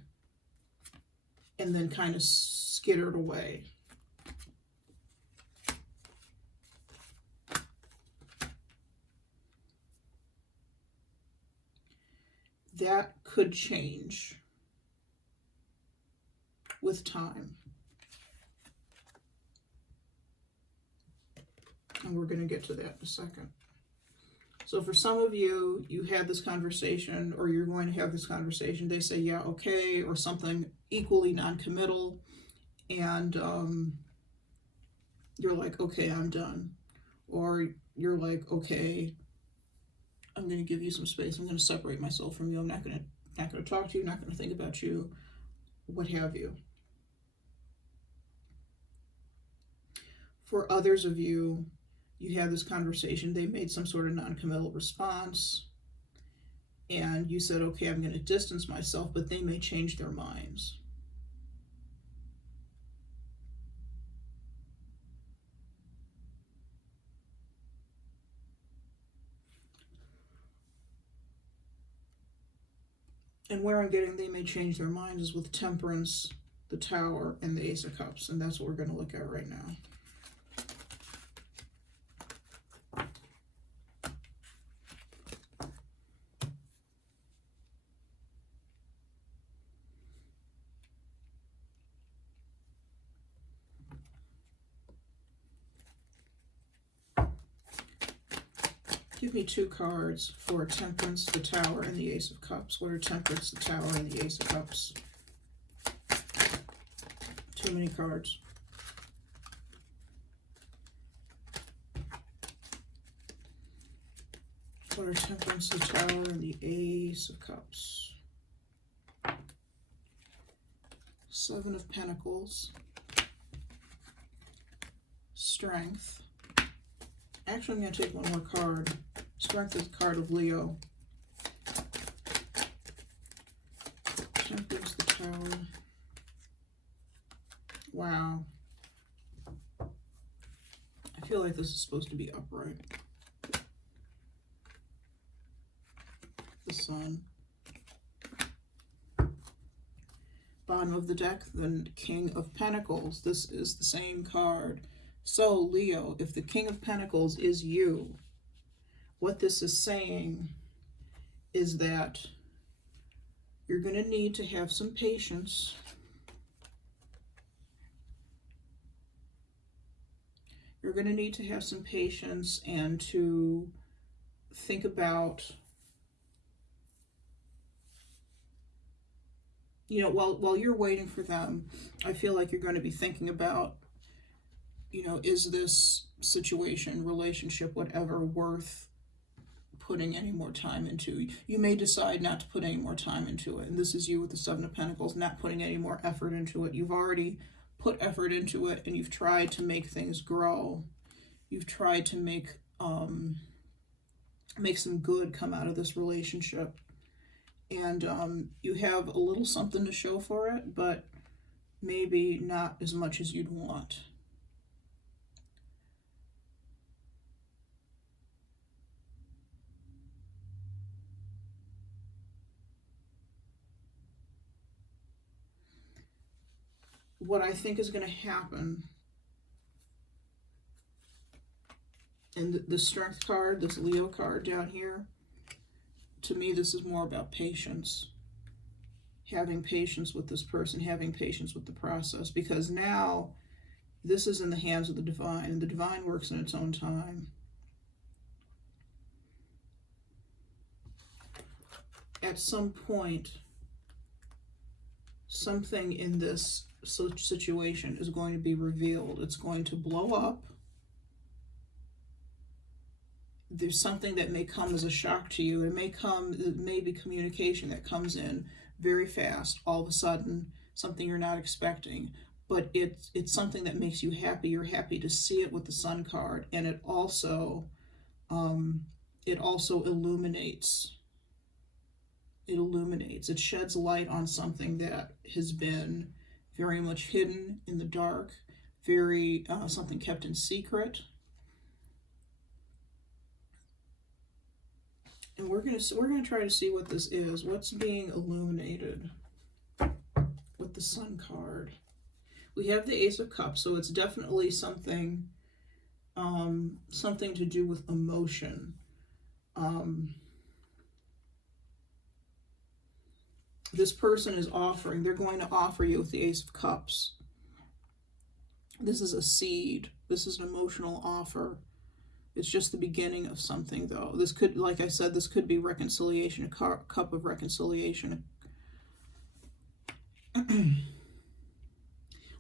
And then kind of skittered away. That could change with time. And we're going to get to that in a second. So for some of you, you had this conversation, or you're going to have this conversation. They say, yeah, okay, or something equally non-committal. And you're like, okay, I'm done. Or you're like, okay, I'm going to give you some space. I'm going to separate myself from you. I'm not going to talk to you, not going to think about you, what have you. For others of you, you had this conversation. They made some sort of non-committal response. And you said, okay, I'm going to distance myself, but they may change their minds. And where I'm getting they may change their minds is with Temperance, the Tower, and the Ace of Cups. And that's what we're going to look at right now. Give me two cards for Temperance, the Tower, and the Ace of Cups. What are Temperance, the Tower, and the Ace of Cups? Too many cards. What are Temperance, the Tower, and the Ace of Cups? Seven of Pentacles. Strength. Actually, I'm going to take one more card. Strength is a card of Leo. Temperance, the Tower. Wow. I feel like this is supposed to be upright. The Sun. Bottom of the deck, the King of Pentacles. This is the same card. So, Leo, if the King of Pentacles is you, what this is saying is that you're going to need to have some patience. You're going to need to have some patience and to think about, you know, while you're waiting for them, I feel like you're going to be thinking about, you know, is this situation, relationship, whatever, worth putting any more time into? You may decide not to put any more time into it. And this is you with the Seven of Pentacles, not putting any more effort into it. You've already put effort into it, and you've tried to make things grow. You've tried to make some good come out of this relationship. And you have a little something to show for it, but maybe not as much as you'd want. What I think is going to happen, and the Strength card, this Leo card down here, to me this is more about patience. Having patience with this person, having patience with the process, because now this is in the hands of the divine, and the divine works in its own time. At some point, something in this situation is going to be revealed. It's going to blow up. There's something that may come as a shock to you. It may be communication that comes in very fast, all of a sudden, something you're not expecting. But it's something that makes you happy. You're happy to see it with the Sun card, and it also illuminates. It illuminates. It sheds light on something that has been very much hidden in the dark, very something kept in secret. And we're gonna try to see what this is. What's being illuminated with the Sun card? We have the Ace of Cups, so it's definitely something something to do with emotion. This person is offering, they're going to offer you with the Ace of Cups. This is a seed. This is an emotional offer. It's just the beginning of something, though. This could, like I said, this could be reconciliation, a cup of reconciliation.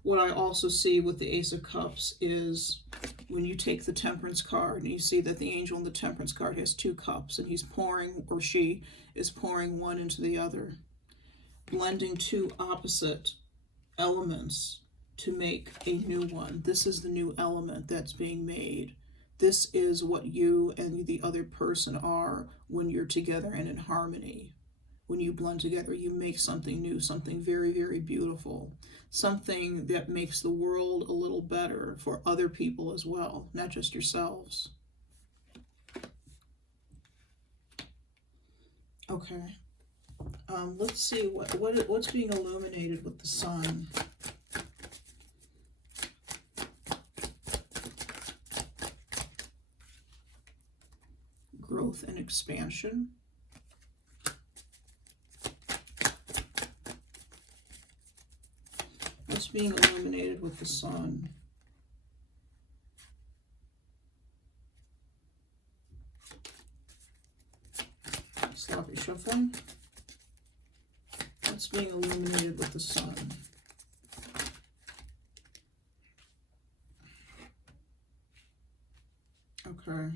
What I also see with the Ace of Cups is when you take the Temperance card and you see that the angel in the Temperance card has 2 cups, and he's pouring, or she is pouring one into the other, blending 2 opposite elements to make a new one. This is the new element that's being made. This is what you and the other person are when you're together and in harmony. When you blend together, you make something new, something very, very beautiful, something that makes the world a little better for other people as well, not just yourselves. Okay. Let's see what's being illuminated with the Sun. Growth and expansion. What's being illuminated with the Sun? Sloppy shuffling. What's being illuminated with the Sun? Okay.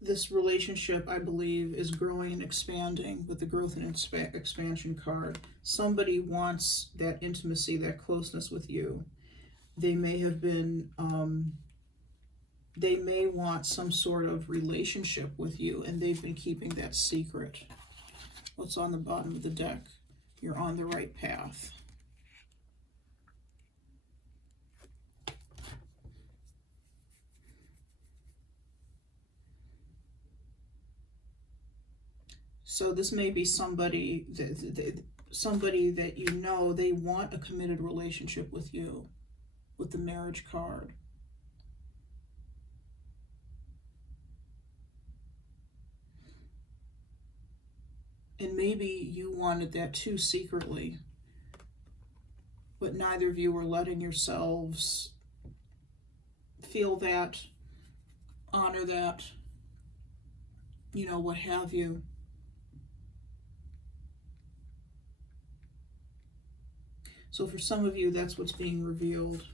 This relationship, I believe, is growing and expanding with the growth and expansion card. Somebody wants that intimacy, that closeness with you. They may have been, they may want some sort of relationship with you, and they've been keeping that secret. What's on the bottom of the deck? You're on the right path. So this may be somebody that you know, they want a committed relationship with you, with the Marriage card. And maybe you wanted that too secretly, but neither of you were letting yourselves feel that, honor that, you know, what have you. So for some of you, that's what's being revealed.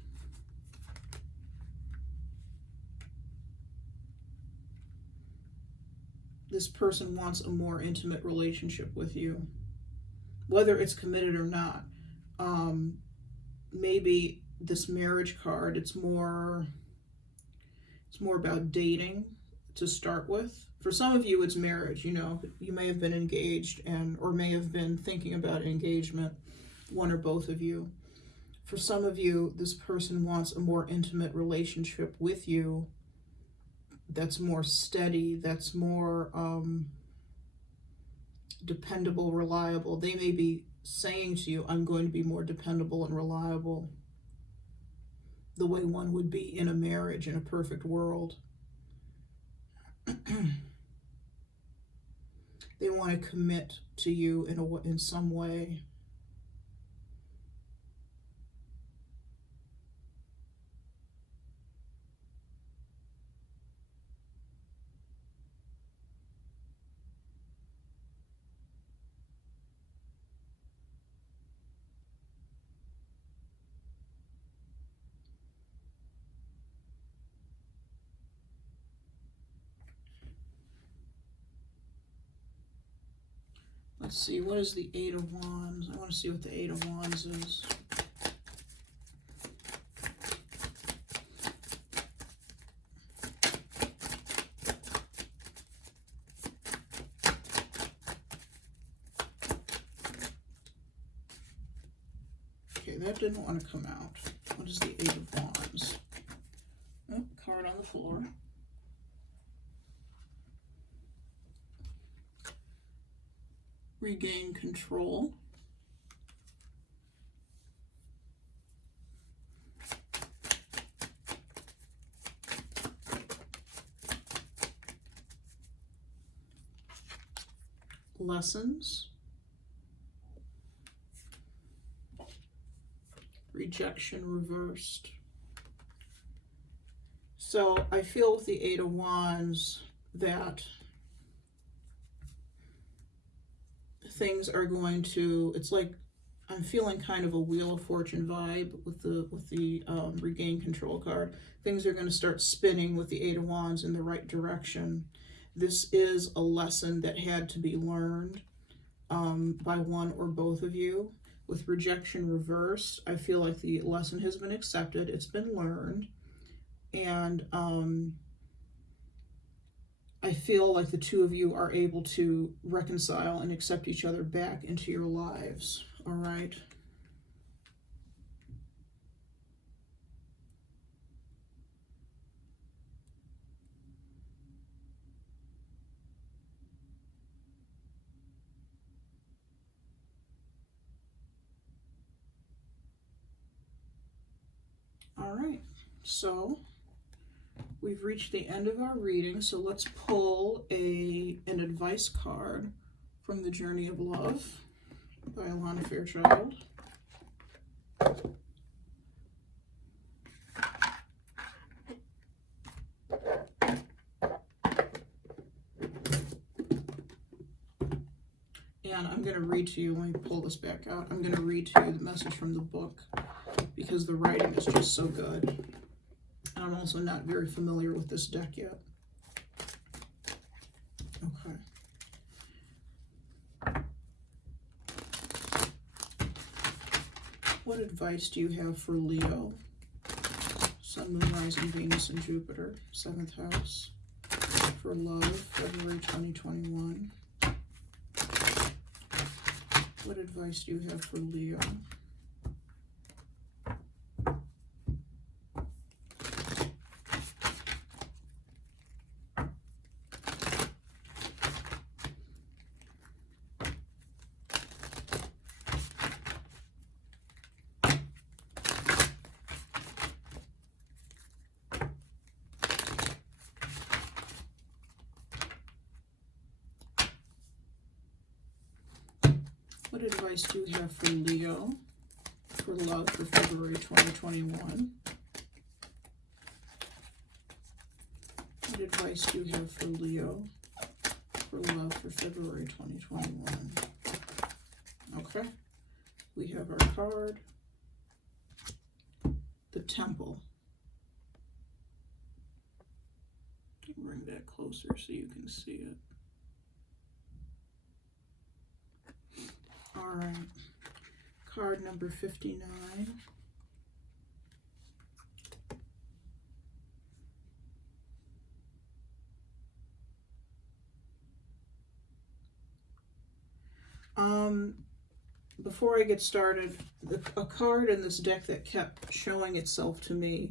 This person wants a more intimate relationship with you, whether it's committed or not. Maybe this marriage card, it's more about dating to start with. For some of you, it's marriage. You know, you may have been engaged or may have been thinking about engagement, one or both of you. For some of you, this person wants a more intimate relationship with you that's more steady, that's more dependable, reliable. They may be saying to you, I'm going to be more dependable and reliable, the way one would be in a marriage, in a perfect world. They want to commit to you in some way. Let's see, what is the Eight of Wands? I want to see what the Eight of Wands is. Okay, that didn't want to come out. What is the Eight of Wands? Oh, card on the floor. Regain control. Lessons. Rejection reversed. So I feel with the Eight of Wands that things are going to, it's like I'm feeling kind of a Wheel of Fortune vibe with the Regain Control card. Things are going to start spinning with the Eight of Wands in the right direction. This is a lesson that had to be learned by one or both of you. With rejection reversed, I feel like the lesson has been accepted, it's been learned, and I feel like the two of you are able to reconcile and accept each other back into your lives, all right? All right, so we've reached the end of our reading, so let's pull an advice card from The Journey of Love by Alana Fairchild. And I'm going to read to you, let me pull this back out, I'm going to read to you the message from the book because the writing is just so good. I'm also not very familiar with this deck yet. Okay. What advice do you have for Leo? Sun, Moon, Rising, Venus, and Jupiter, 7th house. For love, February 2021. What advice do you have for Leo? What advice do you have for Leo for love for February 2021? advice do you have for Leo for love for February 2021? Okay. We have our card, the Temple. Bring that closer so you can see it. All right. Card number 59. Before I get started, a card in this deck that kept showing itself to me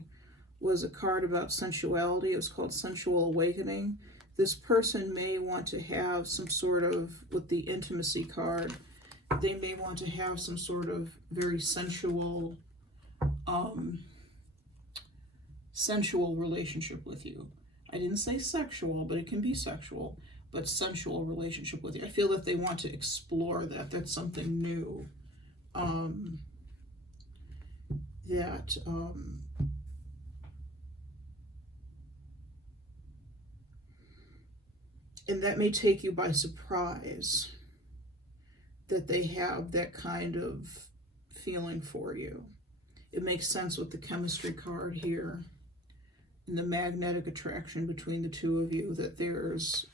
was a card about sensuality. It was called Sensual Awakening. This person may want to have some sort of, with the intimacy card, they may want to have some sort of very sensual, sensual relationship with you. I didn't say sexual, but it can be sexual, but sensual relationship with you. I feel that they want to explore that. That's something new. And that may take you by surprise that they have that kind of feeling for you. It makes sense with the chemistry card here and the magnetic attraction between the two of you, that there's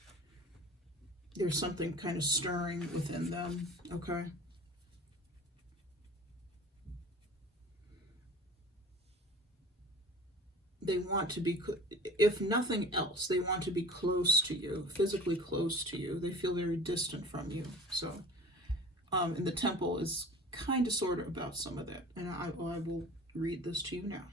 something kind of stirring within them, okay? They want to be, if nothing else, they want to be close to you, physically close to you. They feel very distant from you. So, and the Temple is kind of sort of about some of that. And I will read this to you now.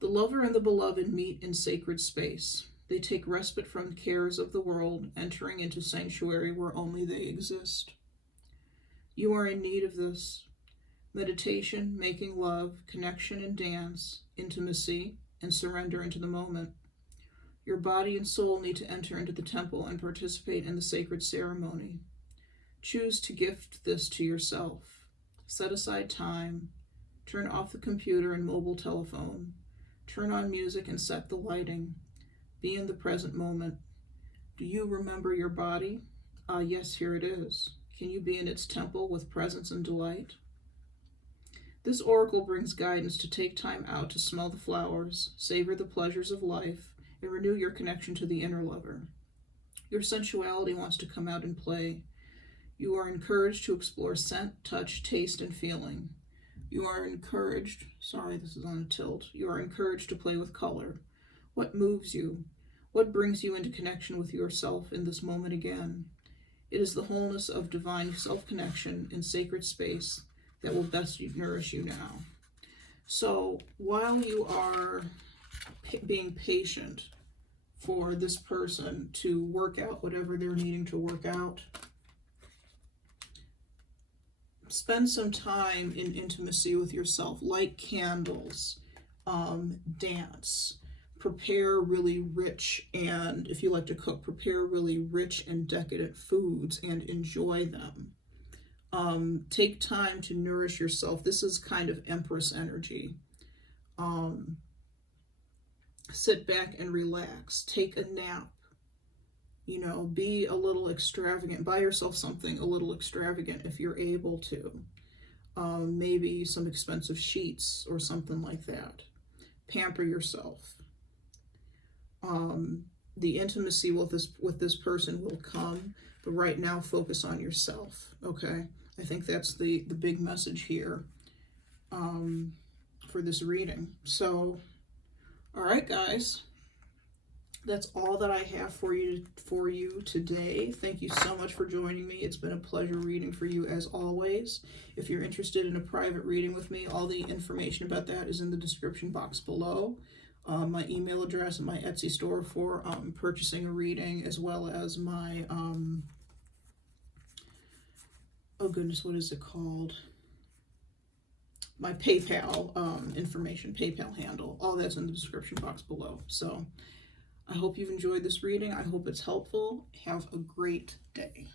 The lover and the beloved meet in sacred space. They take respite from the cares of the world, entering into sanctuary where only they exist. You are in need of this. Meditation, making love, connection and dance, intimacy, and surrender into the moment. Your body and soul need to enter into the temple and participate in the sacred ceremony. Choose to gift this to yourself. Set aside time. Turn off the computer and mobile telephone. Turn on music and set the lighting. Be in the present moment. Do you remember your body? Yes, here it is. Can you be in its temple with presence and delight? This oracle brings guidance to take time out to smell the flowers, savor the pleasures of life, and renew your connection to the inner lover. Your sensuality wants to come out and play. You are encouraged to explore scent, touch, taste, and feeling. You are encouraged, this is on a tilt. You are encouraged to play with color. What moves you? What brings you into connection with yourself in this moment again? It is the wholeness of divine self-connection in sacred space that will best nourish you now. So while you are being patient for this person to work out whatever they're needing to work out, spend some time in intimacy with yourself. Light candles, dance, prepare really rich, and if you like to cook, prepare really rich and decadent foods and enjoy them. Take time to nourish yourself. This is kind of Empress energy. Sit back and relax. Take a nap. You know, be a little extravagant. Buy yourself something a little extravagant if you're able to. Maybe some expensive sheets or something like that. Pamper yourself. The intimacy with this person will come, but right now focus on yourself, okay? I think that's the big message here for this reading. So, all right, guys, that's all that I have for you today. Thank you so much for joining me. It's been a pleasure reading for you as always. If you're interested in a private reading with me, all the information about that is in the description box below. My email address and my Etsy store for purchasing a reading, as well as my oh goodness, what is it called? My PayPal information, PayPal handle. All that's in the description box below. So I hope you've enjoyed this reading. I hope it's helpful. Have a great day.